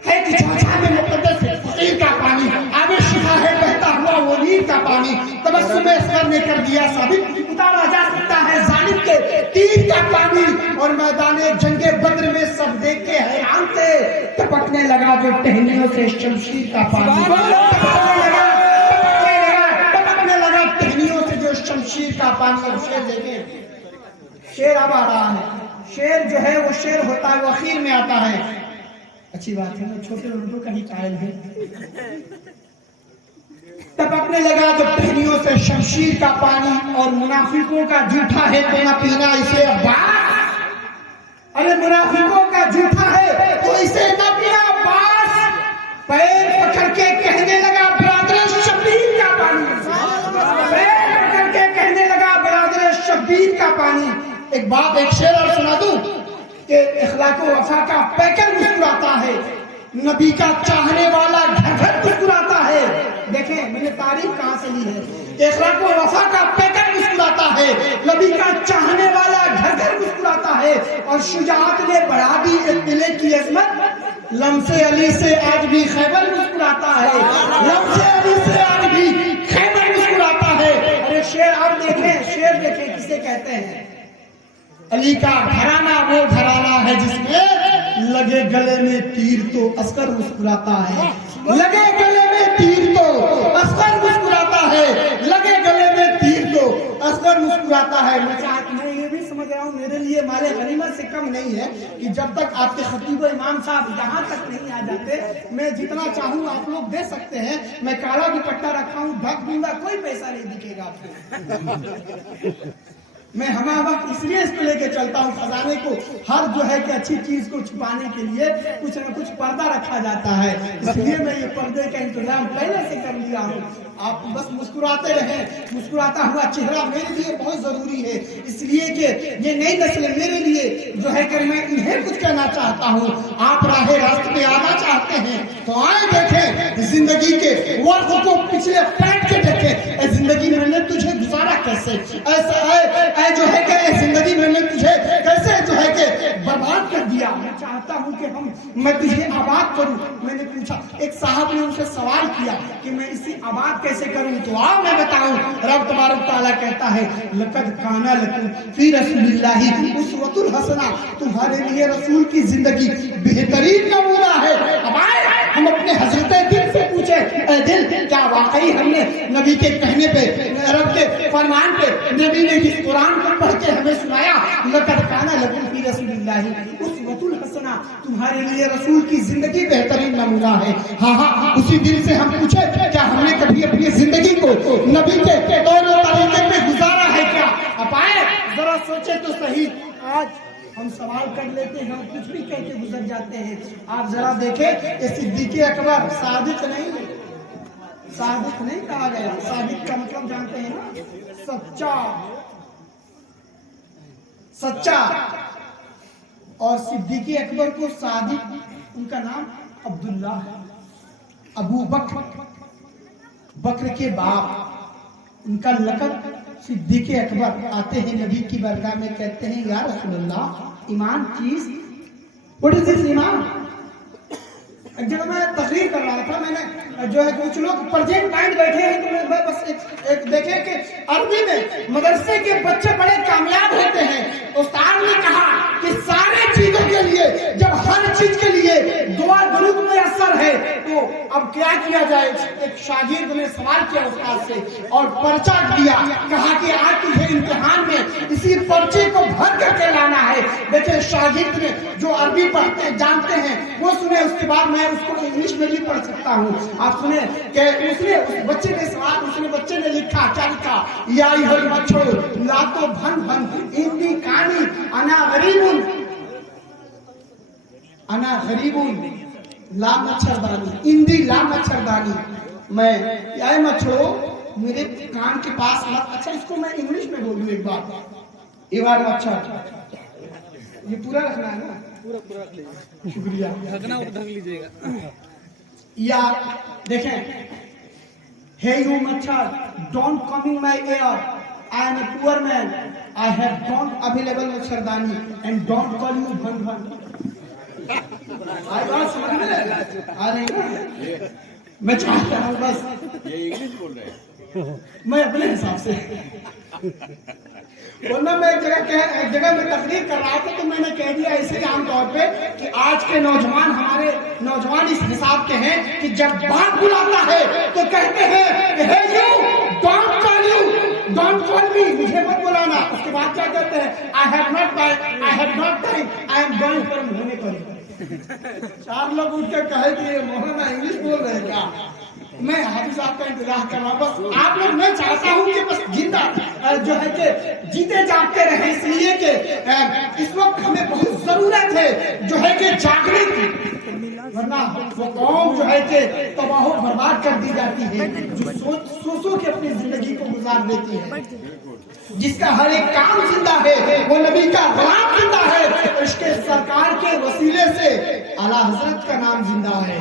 ہے کہ چھاچھا میں مقدس فقیر کا پانی آب شفا ہے بہتا ہوا، وہ نیل کا پانی، تبسم اصغر نے کر دیا ثابت، اتارا جا سکتا ہے ظالم کے تیر کا پانی۔ اور میدان جنگ بدر میں سب دیکھ کے حیران تھے، ٹپکنے لگا جو ٹہنیوں سے شمشیر کا پانی، ٹپکنے لگا ٹہنیوں سے جو شمشیر کا پانی۔ اور شعر دیکھیں، شعر اب آ رہا ہے، شعر جو ہے وہ شعر ہوتا ہے وہ اخیر میں آتا ہے، اچھی بات ہے، میں چھوٹے اردو کا ہی قائل ہوں۔ ٹپکنے لگا جو ٹہنیوں سے شمشیر کا پانی، اور منافقوں کا جھوٹا ہے تو نہ پینا اسے عباس، ارے منافقوں کا جھوٹا ہے تو اسے نہ پینا عباس، پیر پکڑ کے کہنے لگا برادر شبیر کا پانی، پیر پکڑ کے کہنے لگا برادر شبیر کا پانی۔ ایک بات، ایک شعر اور سنا دوں کہ اخلاق و وفا کا پیکر مسکراتا ہے، نبی کا چاہنے والا گھر گھر مسکراتا ہے۔ دیکھیں میں نے تعریف کہاں سے لی ہے، اخلاق و وفا کا پیکر مسکراتا ہے، نبی کا چاہنے والا گھر گھر مسکراتا ہے، اور شجاعت نے بڑھا دی ایک قلعے کی عظمت، لمس علی سے آج بھی خیبر مسکراتا ہے، لمس علی سے آج بھی خیبر مسکراتا ہے۔ ارے شعر آپ دیکھیں، شعر دیکھیں کسے کہتے ہیں، علی کا گھرانہ وہ گھرانہ ہے جس میں لگے گلے میں تیر تو اصغر مسکراتا ہے، لگے گلے میں تیر تو اصغر مسکراتا ہے، لگے گلے میں تیر تو اصغر مسکراتا ہے۔ میں یہ بھی سمجھ رہا ہوں میرے لیے مال غنیمت سے کم نہیں ہے کہ جب تک آپ کے خطیب و امام صاحب یہاں تک نہیں آ جاتے، میں جتنا چاہوں آپ لوگ دے سکتے ہیں، میں کالا دوپٹہ رکھا ہوں، ڈھک دوں گا، کوئی پیسہ نہیں دکھے گا آپ کو۔ میں ہمہ وقت اس لیے اس کو لے کے چلتا ہوں، خزانے کو ہر جو ہے کہ اچھی چیز کو چھپانے کے لیے کچھ نہ کچھ پردہ رکھا جاتا ہے، اس لیے میں یہ پردے کا انتظام پہلے سے کر لیا ہوں۔ آپ بس مسکراتے رہیں، مسکراتا ہوا چہرہ میرے لیے بہت ضروری ہے، اس لیے کہ یہ نئی نسل میرے لیے جو ہے کہ میں انہیں کچھ کہنا چاہتا ہوں۔ آپ راہ راست پہ آنا چاہتے ہیں تو آئیں، دیکھیں زندگی کے وقت کو پچھلے پلٹ کے دیکھیں، اے زندگی میں نے تجھے گزارا کیسے، ایسا جو ہے کہ زندگی میں نے تجھے کیسے جو ہے کہ برباد کر دیا۔ میں چاہتا ہوں کہ میں تجھے آباد کروں۔ میں نے پوچھا، ایک صاحب نے ان سے سوال کیا کہ میں اسی آباد کیسے کروں، تو آؤ میں بتاؤں۔ رب تبارک تعالیٰ کہتا ہے لقد کان لکم فی رسول اللہ اسوۃ الحسنہ، تمہارے لیے رسول کی زندگی بہترین نمونہ ہے۔ اب آئے ہم اپنے حضرت دل سے پوچھے، اے دل کیا واقعی ہم نے نبی کے کہنے پہ، رب کے فرمان پہ، نبی نے جس قرآن کو پڑھ کے ہمیں سنایا لقد کان لکم فی رسول اللہ اسوۃ الحسنہ، تمہارے لیے رسول کی زندگی بہترین نمونہ ہے۔ ہاں اسی دل سے ہم پوچھے کیا ہم نے کبھی اپنی زندگی کو نبی کے طور طریقے پہ گزارا ہے کیا؟ اب آئے ذرا سوچے تو صحیح، آج ہم سوال کر لیتے ہیں اور کچھ بھی کہہ کے گزر جاتے ہیں۔ آپ ذرا دیکھیں کہ صدیق اکبر صادق نہیں کہا گیا، صادق کا مطلب جانتے ہیں نا، سچا، اور صدیق اکبر کو صادق ان کا نام عبداللہ ہے، ابو بکر کے باپ، ان کا لقب صدیق اکبر۔ آتے ہیں نبی کی بارگاہ میں، کہتے ہیں یا رسول اللہ ایمان چیز، what is this ایمان؟ ایک جگہ میں تقریر کر رہا تھا، میں نے جو ہے کچھ لوگ پرجینٹ مائنڈ بیٹھے ہیں، تو میں بس ایک دیکھیں کہ عربی میں مدرسے کے بچے بڑے کامیاب ہوتے ہیں. استاد نے کہا کہ سارے چیزوں کے لیے، جب ہر چیز کے لیے دعا درود میں اثر ہے، تو اب کیا کیا جائے. ایک شاگرد نے سوال کیا استاد سے اور پرچہ دیا، کہا کہ آج تجھے امتحان میں اسی پرچے کو بھر کر کے لانا ہے. دیکھیں شاگرد نے جو عربی پڑھتے جانتے ہیں وہ سنے، اس کے بعد میں اس کو انگلش میں بھی پڑھ سکتا ہوں. آپ سنیں کہ اس بچے نے سوال، بچے نے لکھا، کیا لکھا؟ یا ایھل بچو لا تو بھن بھن انی کانی انا غریبون لا مچھردانی اندی لا مچھردانی. میں اے مچھرو میرے کان کے پاس مت. اچھا اس کو میں انگلش میں بولوں ایک بار. ایوار مچھر یہ پورا رکھنا ہے نا؟ پورا رکھ لیجیے. شکریہ. ڈھکنا ڈھک لیجیے گا. یا دیکھیں، ہے یو مچھر don't come in my ear. I am a poor man. I have don't available مچھردانی and don't call you بھن بھن. آئی بات سمجھ میں آ رہی ہے؟ میں چاہتا ہوں بس یہ انگلش بول رہے ہیں، میں اپنے حساب سے. ورنہ میں ایک جگہ میں تقریر کر رہا تھا تو میں نے کہہ دیا اسے عام طور پہ کہ آج کے نوجوان، ہمارے نوجوان اس حساب کے ہیں کہ جب باپ بلاتا ہے تو کہتے ہیں کہ ہے you don't call you don't call me, مجھے مت بلانا. اس کے بعد کیا کہتے ہیں؟ I have not time, I have not time, I am going from ہونے پر. چار لوگ اٹھ کے کہے کہ یہ مولانا انگلش بول رہے ہیں کیا؟ میں حافظ صاحب کا انتظار کر رہا ہوں. بس آپ لوگ، میں چاہتا ہوں کہ بس زندہ جو ہے کہ جیتے جاگتے رہیں، اس لیے کہ اس وقت ہمیں بہت ضرورت ہے جو ہے کہ جاگنے کی. ورنہ وہ قوم جو ہے کہ تباہ و برباد کر دی جاتی ہے جو سوچ کے اپنی زندگی کو گزار دیتی ہے. جس کا ہر ایک کام زندہ ہے، وہ نبی کا غلام زندہ ہے. اس کے سرکار کے وسیلے سے اعلیٰ حضرت کا نام زندہ ہے.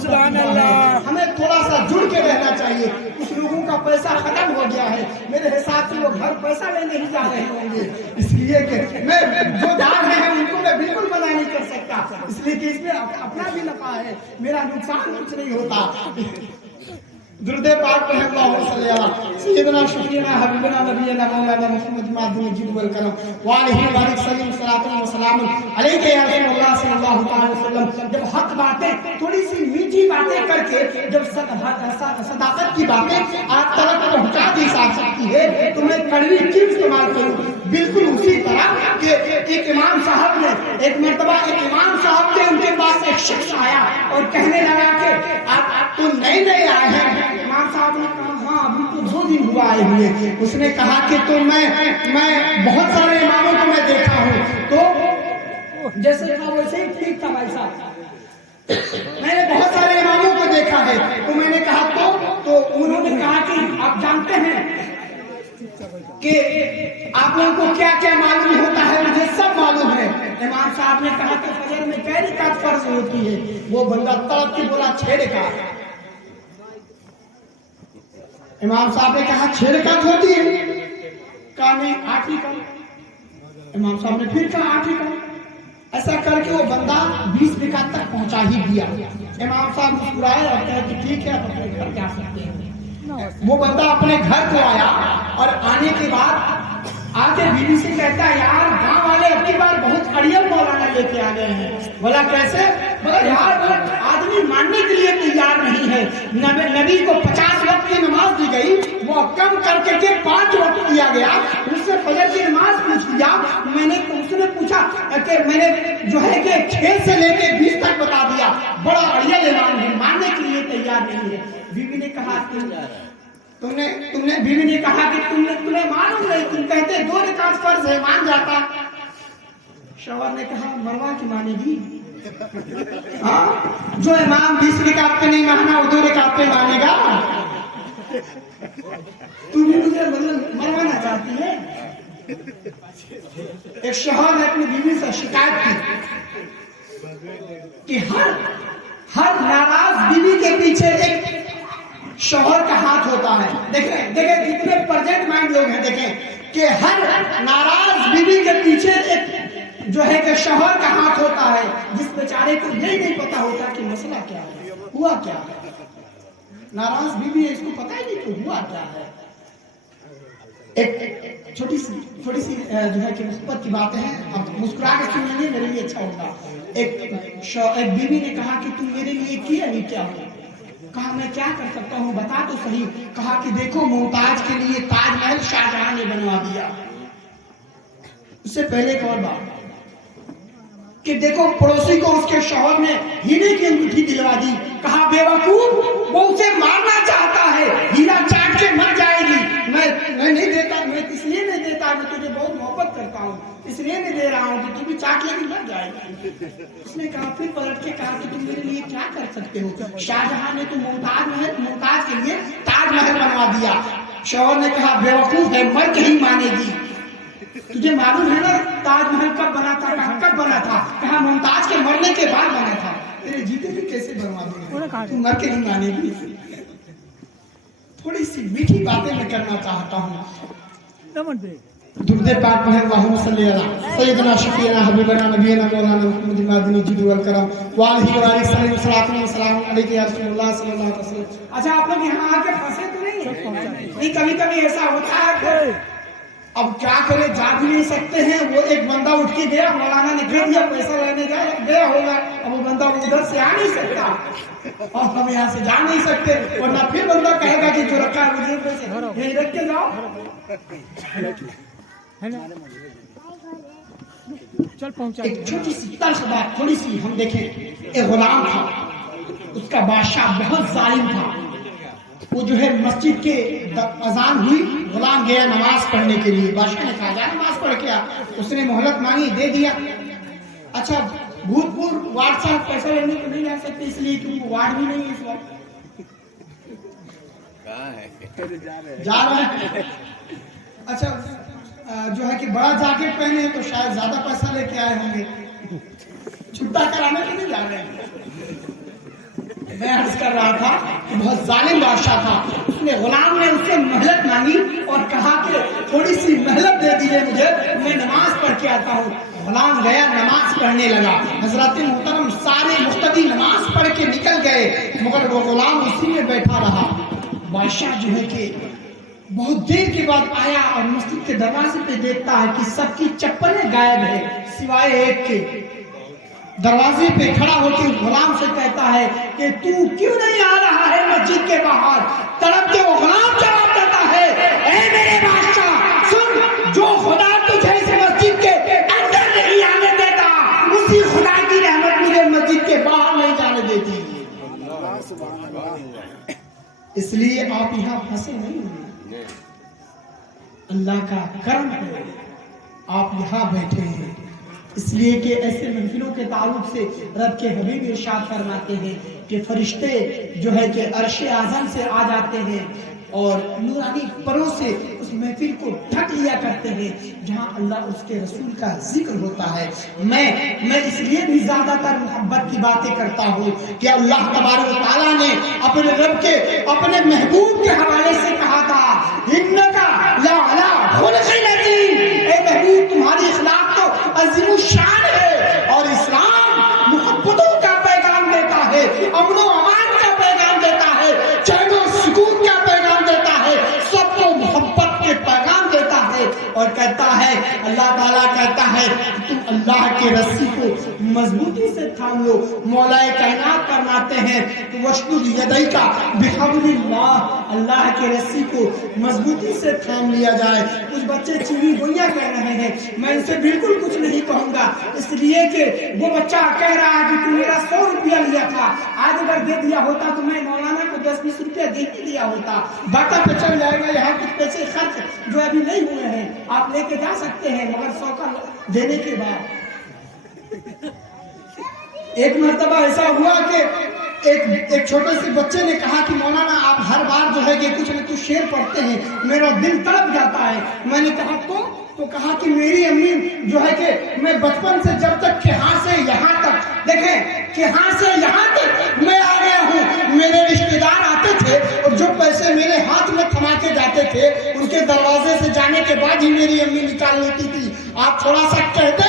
سبحان اللہ. ہمیں تھوڑا سا جڑ کے رہنا چاہیے. کچھ لوگوں کا پیسہ ختم ہو گیا ہے، میرے حساب سے وہ گھر پیسہ لینے ہی جا رہے ہوں گے. اس لیے کہ میں جو جا رہے ہیں ان کو میں بالکل منع نہیں کر سکتا، اس لیے کہ اس میں اپنا بھی نفع ہے، میرا نقصان کچھ نہیں ہوتا. درود پاک پڑھیں. اللہم صلی علی سیدنا شفیعنا حبیبنا نبینا مولانا محمد معظم الجود والکرم وآلہ وآلہ وسلم. صلاۃ و سلام علیک یا رسول اللہ صلی اللہ علیہ وسلم. جب حق باتیں، تھوڑی سی میٹھی باتیں کر کے جب صداقت کی باتیں آپ تک پہنچا دی جا سکتی ہے تو میں کڑوی کیوں استعمال کروں؟ بالکل اسی طرح کہ ایک امام صاحب نے ایک مرتبہ ان کے پاس ایک شخص آیا اور کہنے لگا کہ آپ تو نئے آئے ہیں. امام صاحب نے کہا ہاں ابھی تو 2 دن ہوا آئے ہوئے. اس نے کہا کہ تو میں بہت سارے اماموں کو میں دیکھا ہوں، تو جیسے کہا ویسے ہی ٹھیک تھا بھائی صاحب، میں نے بہت سارے اماموں کو دیکھا ہے. تو میں نے کہا تو انہوں نے کہا کہ آپ جانتے ہیں کہ آپ لوگوں کو کیا کیا معلوم ہوتا ہے؟ مجھے سب معلوم ہے. امام صاحب نے کہا کہ فجر میں کئی رکعت فرض ہوتی ہے. وہ بندہ تڑپ کے بولا 6 رکعت. امام صاحب نے کہا 6 رکعت ہوتی ہے؟ کہا نہیں 8 ہی کرو. امام صاحب نے پھر کہا 8 ہی کرو. ایسا کر کے وہ بندہ 20 رکعت تک پہنچا ہی دیا. امام صاحب مسکرائے اور کہا کہ ٹھیک ہے آپ اپنے گھر جا سکتے ہیں. وہ بندہ اپنے گھر کو آیا اور آنے کے بعد آ کے بیوی سے کہتا ہے یار گاؤں والے اب کی بار بہت اڑیل مولانا لے کے آ گئے ہیں. بولا کیسے؟ بولا یار آدمی ماننے کے لیے تیار نہیں ہے. نبی کو 50 وقت کی نماز دی گئی، وہ کم کر کے 5 وقت دیا گیا. اس سے فجر کی نماز پوچھ لیا. اس نے پوچھا کہ میں نے جو ہے کہ 6 سے لے کے 20 تک بتا دیا. بڑا اڑیل اعلان ہے، ماننے کے لیے تیار نہیں ہے. بیوی نے کہا بیوی نے کہا کہ تمہیں معلوم نہیں، تم کہتے 2 رکعت فرض ہے، مان جاتا. شوہر نے کہا مروا کی مانے گی. جو امام 20 رکعت پہ نہیں مانا وہ 2 رکعت پہ مانے گا. تم مجھے مروانا چاہتی ہے. ایک شوہر نے اپنی بیوی سے شکایت کی کہ ہر ناراض بیوی کے پیچھے ایک شوہر کا ہاتھ ہوتا ہے. دیکھیں کتنے پرجنٹ مائنڈ لوگ ہیں. دیکھیں کہ ہر ناراض بیوی کے پیچھے جو ہے کہ شوہر کا ہاتھ ہوتا ہے، جس بیچارے کو یہی نہیں پتا ہوتا کہ مسئلہ کیا ہے، ہوا کیا ہے، ناراض بیوی ہے، اس کو پتا ہی نہیں کہ ہوا کیا ہے۔ ایک چھوٹی سی جو ہے کہ مثبت کی باتیں ہیں، اب مسکرا کے سنیں گے میرے لیے اچھا ہوگا۔ ایک بیوی نے کہا کہ تم میرے لیے کیا نہیں کیا ہو؟ کہا میں کیا کر سکتا ہوں بتا تو صحیح۔ کہا کہ دیکھو ممتاز کے لیے تاج محل شاہجہاں نے بنوا دیا۔ اس سے پہلے ایک اور بات کہ دیکھو پڑوسی کو اس کے شوہر نے ہیرے کی انگوٹھی دلوا دی۔ کہا بے وقوف، وہ اسے مارنا چاہتا ہے، ہیرا چاٹ کے مر جائے گی۔ میں نہیں دیتا، میں اس لیے نہیں دیتا، میں تجھے بہت محبت کرتا ہوں، اس لیے نہیں دے رہا ہوں کہ تو بھی چاٹ لے کے مر جائے گی۔ اس نے کہا، پھر پلٹ کے کہا کہ تم میرے لیے کیا کر سکتے ہو؟ شاہجہاں نے تو ممتاز کے لیے تاج محل بنوا دیا۔ شوہر نے کہا بے وقوف ہے، مر کے ہی مانے گی۔ تجھے معلوم ہے نا تاج محل کب بنا تھا؟ کب بنا تھا؟ کہا ممتاز کے مرنے کے بعد بنا تھا۔ تیرے جیتے بھی کیسے بنوا دیں گے؟ تو مر کے نہیں مانے گی۔ تھوڑی سی میٹھی باتیں میں کرنا چاہتا ہوں۔ درود پاک پڑھیں، اللہم صلی علی سیدنا شفیعنا حبیبنا نبینا مولانا محمد المدنی جد والکرم والہ وآلہ صلی اللہ علیہ وسلم علیہ یا رسول اللہ صلی اللہ علیہ وسلم۔ اچھا آپ لوگ یہاں آ کے پھنسے تو نہیں؟ کبھی کبھی ایسا ہوتا ہے، اب کیا کرے، جا بھی نہیں سکتے ہیں۔ وہ ایک بندہ اٹھ کے گیا، مولانا نے کہہ دیا پیسہ لینے گیا ہوگا، اب وہ بندہ ادھر سے آ نہیں سکتا اور ہم یہاں سے جا نہیں سکتے، ورنہ پھر بندہ کہے گا کہ جو رکھا ہے مجھے پیسے یہیں رکھ کے جاؤ۔ ایک چھوٹی سی تلخ بات تھوڑی سی ہم دیکھیں۔ ایک غلام تھا، اس کا بادشاہ بہت ظالم تھا۔ وہ جو ہے مسجد کے اذان ہوئی، غلام گیا نماز پڑھنے کے لیے۔ بادشاہ نے کہا جا نماز پڑھ کے آ۔ اس نے مہلت مانگی، دے دیا۔ اچھا بھوت پور وارڈ صاحب پیسہ لینے کو نہیں جا سکتے، اس لیے کہ وہ وارڈ بھی نہیں ہے اس وقت۔ جا رہا ہے۔ اچھا جو ہے کہ بڑا جاکٹ پہنے تو شاید زیادہ پیسہ لے کے آئے ہوں گے، چھٹا کرانے کے نہیں جا رہے ہیں۔ میں عرض کر رہا تھا کہ بہت ظالم بادشاہ تھا۔ اس نے غلام نے اس سے مہلت مانگی اور کہا کہ تھوڑی سی مہلت دے دیجیے مجھے، میں نماز پڑھ کے آتا ہوں۔ غلام گیا نماز پڑھنے لگا۔ حضرات محترم سارے مقتدی نماز پڑھ کے نکل گئے، مگر وہ غلام اسی میں بیٹھا رہا۔ بادشاہ جو ہے کہ بہت دیر کے بعد آیا اور مسجد کے دروازے پہ دیکھتا ہے کہ سب کی چپلیں غائب ہیں سوائے ایک کے۔ دروازے پہ کھڑا ہو کے غلام سے کہتا ہے کہ تو کیوں نہیں آ رہا ہے مسجد کے باہر؟ تڑپ کے وہ غلام جواب دیتا ہے، اے میرے بادشاہ سن، جو خدا تجھے اس مسجد کے اندر نہیں آنے دیتا، اسی خدا کی رحمت مجھے مسجد کے باہر نہیں جانے دیتی۔ اس لیے آپ یہاں پھنسے نہیں ہوئے، اللہ کا کرم ہے آپ یہاں بیٹھے ہیں۔ اس لیے کہ ایسے محفلوں کے تعلق سے رب کے حبیب ارشاد فرماتے ہیں کہ فرشتے جو ہے کہ عرش اعظم سے آ جاتے ہیں اور نورانی پروں سے اس محفل کو ڈھک لیا کرتے ہیں جہاں اللہ اس کے رسول کا ذکر ہوتا ہے۔ میں اس لیے بھی زیادہ تر محبت کی باتیں کرتا ہوں کہ اللہ تبارک و تعالیٰ نے اپنے رب کے اپنے محبوب کے حوالے سے کہا تھا، انکا لعلی خلق عظیم، اے محبوب تمہاری اخلاق تو عظیم الشان ہے، اور اسلام محبتوں کا پیغام دیتا ہے، امن و امان کا پیغام دیتا ہے، چین و سکون کا پیغام دیتا ہے، سب کو محبت کے پیغام دیتا ہے، اور کہتا ہے اللہ تعالیٰ کہتا ہے کہ تم اللہ کے رسی کو مضبوطی سے تھام لو۔ مولا کائنات فرماتے ہیں کہ وشدد یدیک بحبل اللہ، اللہ کے رسی کو مضبوطی سے تھام لیا جائے۔ کچھ بچے چینی گوئیاں کہہ رہے ہیں، میں ان سے بالکل کچھ نہیں کہوں گا، اس لیے کہ وہ بچہ کہہ رہا ہے کہ تم میرا 100 روپیہ لیا تھا، آج اگر دے دیا ہوتا تو میں مولانا کو 10-20 روپیہ دے ہی دیا ہوتا، باقا پہ چل جائے گا۔ یہاں کچھ پیسے خرچ جو ابھی نہیں ہوئے ہیں آپ لے کے جا سکتے ہیں، مگر 100 کا دینے کے بعد۔ ایک مرتبہ ایسا ہوا کہ ایک چھوٹے سے بچے نے کہا کہ مولانا آپ ہر بار جو ہے کہ کچھ نہ کچھ شعر پڑھتے ہیں، میرا دل تڑپ جاتا ہے۔ میں نے کہا تو کہا کہ میری امی جو ہے کہ میں بچپن سے جب تک کہ ہاں سے یہاں تک، دیکھیں کہ ہاں سے یہاں تک میں آ گیا ہوں، میرے رشتے دار آتے تھے اور جو پیسے میرے ہاتھ میں تھما کے جاتے تھے ان کے دروازے سے جانے کے بعد ہی میری امی نکال لیتی تھی۔ آپ تھوڑا سا کہتے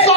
100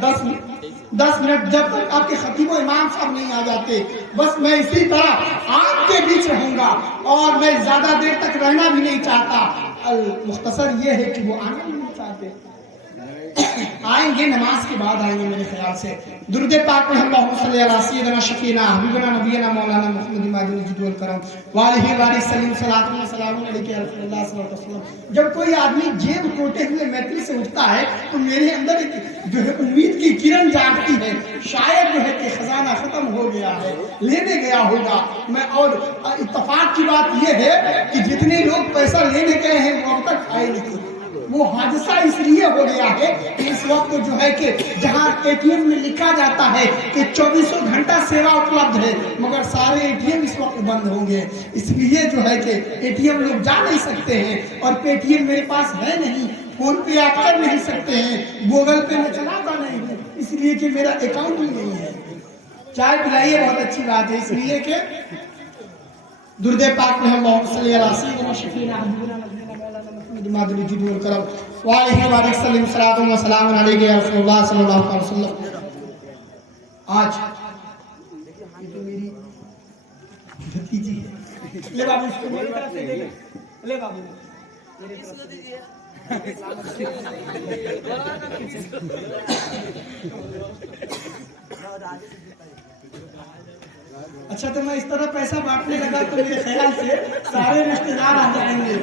10 منٹ جب تک آپ کے خطیب و امام صاحب نہیں آ جاتے، بس میں اسی طرح آپ کے بیچ رہوں گا، اور میں زیادہ دیر تک رہنا بھی نہیں چاہتا۔ مختصر یہ ہے کہ وہ آنا بھی نہیں چاہتے، آئیں گے نماز کے بعد آئیں گے میرے خیال سے۔ درود پاک میں اللہم صلی علی سیدنا شفیعنا حبیبنا نبینا مولانا محمد مادن الجود والکرم والہ وآلہ سلیم صلاۃ و سلام علیہ رسول اللہ صلی اللہ علیہ وسلم۔ جب کوئی آدمی جیب کوٹے ہوئے محفل سے اٹھتا ہے تو میرے اندر ایک جو ہے امید کی کرن جاگتی ہے، شاید جو ہے کہ خزانہ ختم ہو گیا ہے، لینے گیا ہوگا میں۔ اور اتفاق کی بات یہ ہے کہ جتنے لوگ پیسہ لینے گئے ہیں وہ اب تک آئے نہیں۔ وہ حادثہ اس لیے ہو گیا ہے کہ اس وقت جو ہے کہ جہاں اے ٹی ایم میں لکھا جاتا ہے کہ 24 گھنٹہ سیوا اپلبدھ ہے، مگر سارے اے ٹی ایم اس وقت بند ہوں گے، اس لیے جو ہے کہ اے ٹی ایم لوگ جا نہیں سکتے ہیں، اور پے ٹی ایم میرے پاس ہے نہیں، فون پے آپ کر نہیں سکتے ہیں، گوگل پے میں چلاتا نہیں ہوں، اس لیے کہ میرا اکاؤنٹ ہی نہیں ہے۔ چائے پلائیے بہت اچھی بات ہے، اس لیے کہ درود پاک میں اللہم صلی علی سیدنا شفیعنا حبیبنا نبینا مولانا محمد مادن الجود والکرم والہ وآلہ سلیم صلاۃ و سلام علیہ رسول اللہ صلی اللہ علیہ وسلم۔ آج یہ تو میری بھتیجی ہے، لے بابو اس کو میری طرف سے دے دے، لے بابو میری طرف سے دیجیے۔ اچھا تو میں اس طرح پیسہ بانٹنے لگا تو میرے خیال سے سارے رشتے دار آ جائیں گے۔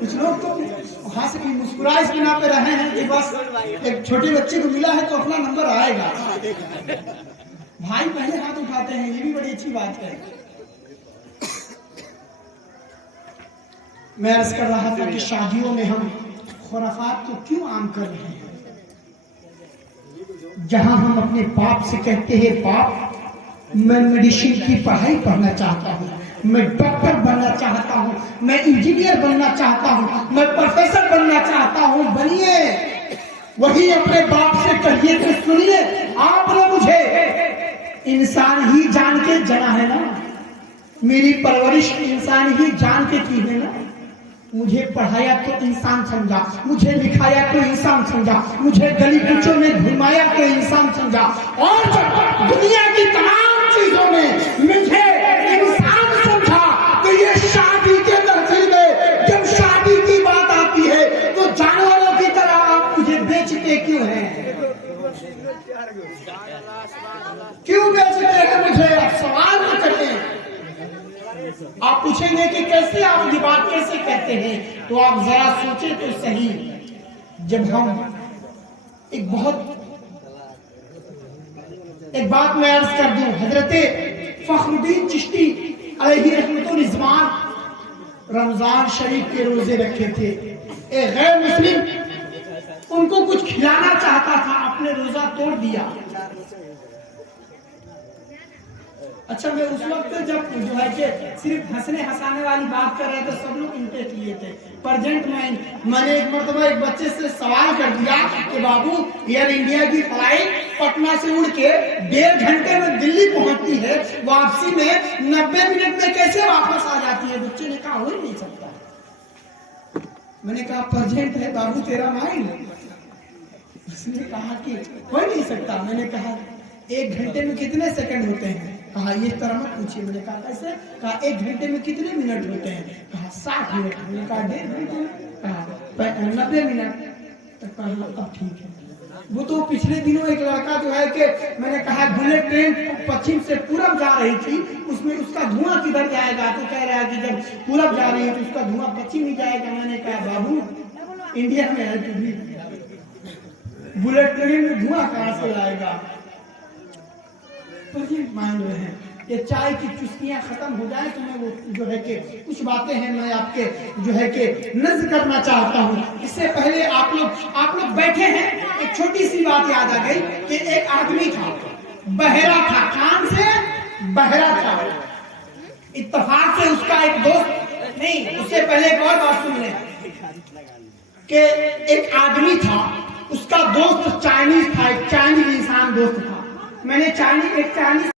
کچھ لوگ تو ہنس کے مسکرائے اس بنا پہ رہے ہیں کہ بس ایک چھوٹے بچے کو ملا ہے تو اپنا نمبر آئے گا۔ بھائی پہلے ہاتھ اٹھاتے ہیں، یہ بھی بڑی اچھی بات ہے۔ میں عرض کر رہا تھا کہ شادیوں میں ہم خرافات کو کیوں عام کر رہے ہیں؟ جہاں ہم اپنے باپ سے کہتے ہیں باپ میں میڈیسن کی پڑھائی پڑھنا چاہتا ہوں، میں ڈاکٹر بننا چاہتا ہوں، میں انجینئر بننا چاہتا ہوں، میں پروفیسر بننا چاہتا ہوں، بنیے۔ وہی اپنے باپ سے کہیے کہ سنیے آپ نے مجھے انسان ہی جان کے جنا ہے نا، میری پرورش انسان ہی جان کے کی ہے نا، مجھے پڑھایا تو انسان سمجھا، مجھے لکھایا تو انسان سمجھا، مجھے گلی کوچوں میں گھمایا تو انسان سمجھا، اور جب دنیا کی تمام چیزوں میں مجھے انسان سمجھا تو یہ شادی کے محفل میں جب شادی کی بات آتی ہے تو جانوروں کی طرح آپ مجھے بیچتے کیوں ہیں؟ کیوں بیچتے ہیں مجھے؟ آپ سوال نہ کریں۔ آپ پوچھیں گے کہ کیسے آپ یہ بات کیسے کہتے ہیں، تو آپ ذرا سوچیں تو صحیح۔ جب ہم ایک بات میں عرض کر دوں، حضرت فخر الدین چشتی علیہ رحمت و رضوان رمضان شریف کے روزے رکھے تھے، ایک غیر مسلم ان کو کچھ کھلانا چاہتا تھا، اپنے روزہ توڑ دیا۔ اچھا میں اس وقت جب جو ہے کہ صرف ہنسنے ہنسانے والی بات کر رہے تھے، سب لوگ انٹیک لیے تھے، پرجنٹ میں نے ایک مرتبہ ایک بچے سے سوال کر دیا کہ بابو ایئر انڈیا کی فلائٹ پٹنہ سے اڑ کے 1.5 گھنٹے میں دلی پہنچتی ہے، واپسی میں 90 منٹ میں کیسے واپس آ جاتی ہے؟ بچے نے کہا ہو ہی نہیں سکتا۔ میں نے کہا پرجنٹ ہے بابو تیرا مائنڈ، اس نے کہا کہ ہو ہی نہیں سکتا۔ میں نے کہا 1 گھنٹے میں کتنے سیکنڈ ہوتے ہیں؟ کہا یہ طرح مت پوچھیے۔ میں نے کہا کیسے؟ کہا 1 گھنٹے میں کتنے منٹ ہوتے ہیں؟ کہا 60 منٹ۔ میں نے کہا 1.5 گھنٹے میں؟ کہا 90 منٹ۔ تب کہا اب ٹھیک ہے۔ وہ تو پچھلے دنوں ایک لڑکا جو ہے کہ میں نے کہا بلٹ ٹرین پچھم سے پورب جا رہی تھی، اس میں اس کا دھواں کدھر جائے گا؟ تو کہہ رہا ہے کہ جب پورب جا رہی ہے تو اس کا دھواں پچھم ہی جائے گا۔ میں نے کہا بابو انڈیا میں ہے تو بھی بلٹ ٹرین میں دھواں کہاں سے آئے گا؟ مان رہے ہیں کہ چائے کی چسکیاں ختم ہو جائیں تو میں وہ جو ہے کہ کچھ باتیں ہیں میں آپ کے جو ہے کہ نظر کرنا چاہتا ہوں۔ اس سے پہلے آپ لوگ بیٹھے ہیں، ایک چھوٹی سی بات یاد آ گئی کہ ایک آدمی تھا، بہرا تھا، کان سے بہرا تھا۔ اتفاق سے اس کا ایک دوست، نہیں اس سے پہلے ایک اور بات سن لیں کہ ایک آدمی تھا، اس کا دوست چائنیز تھا، ایک چائنیز انسان دوست تھا۔ میں نے ایک چائنیز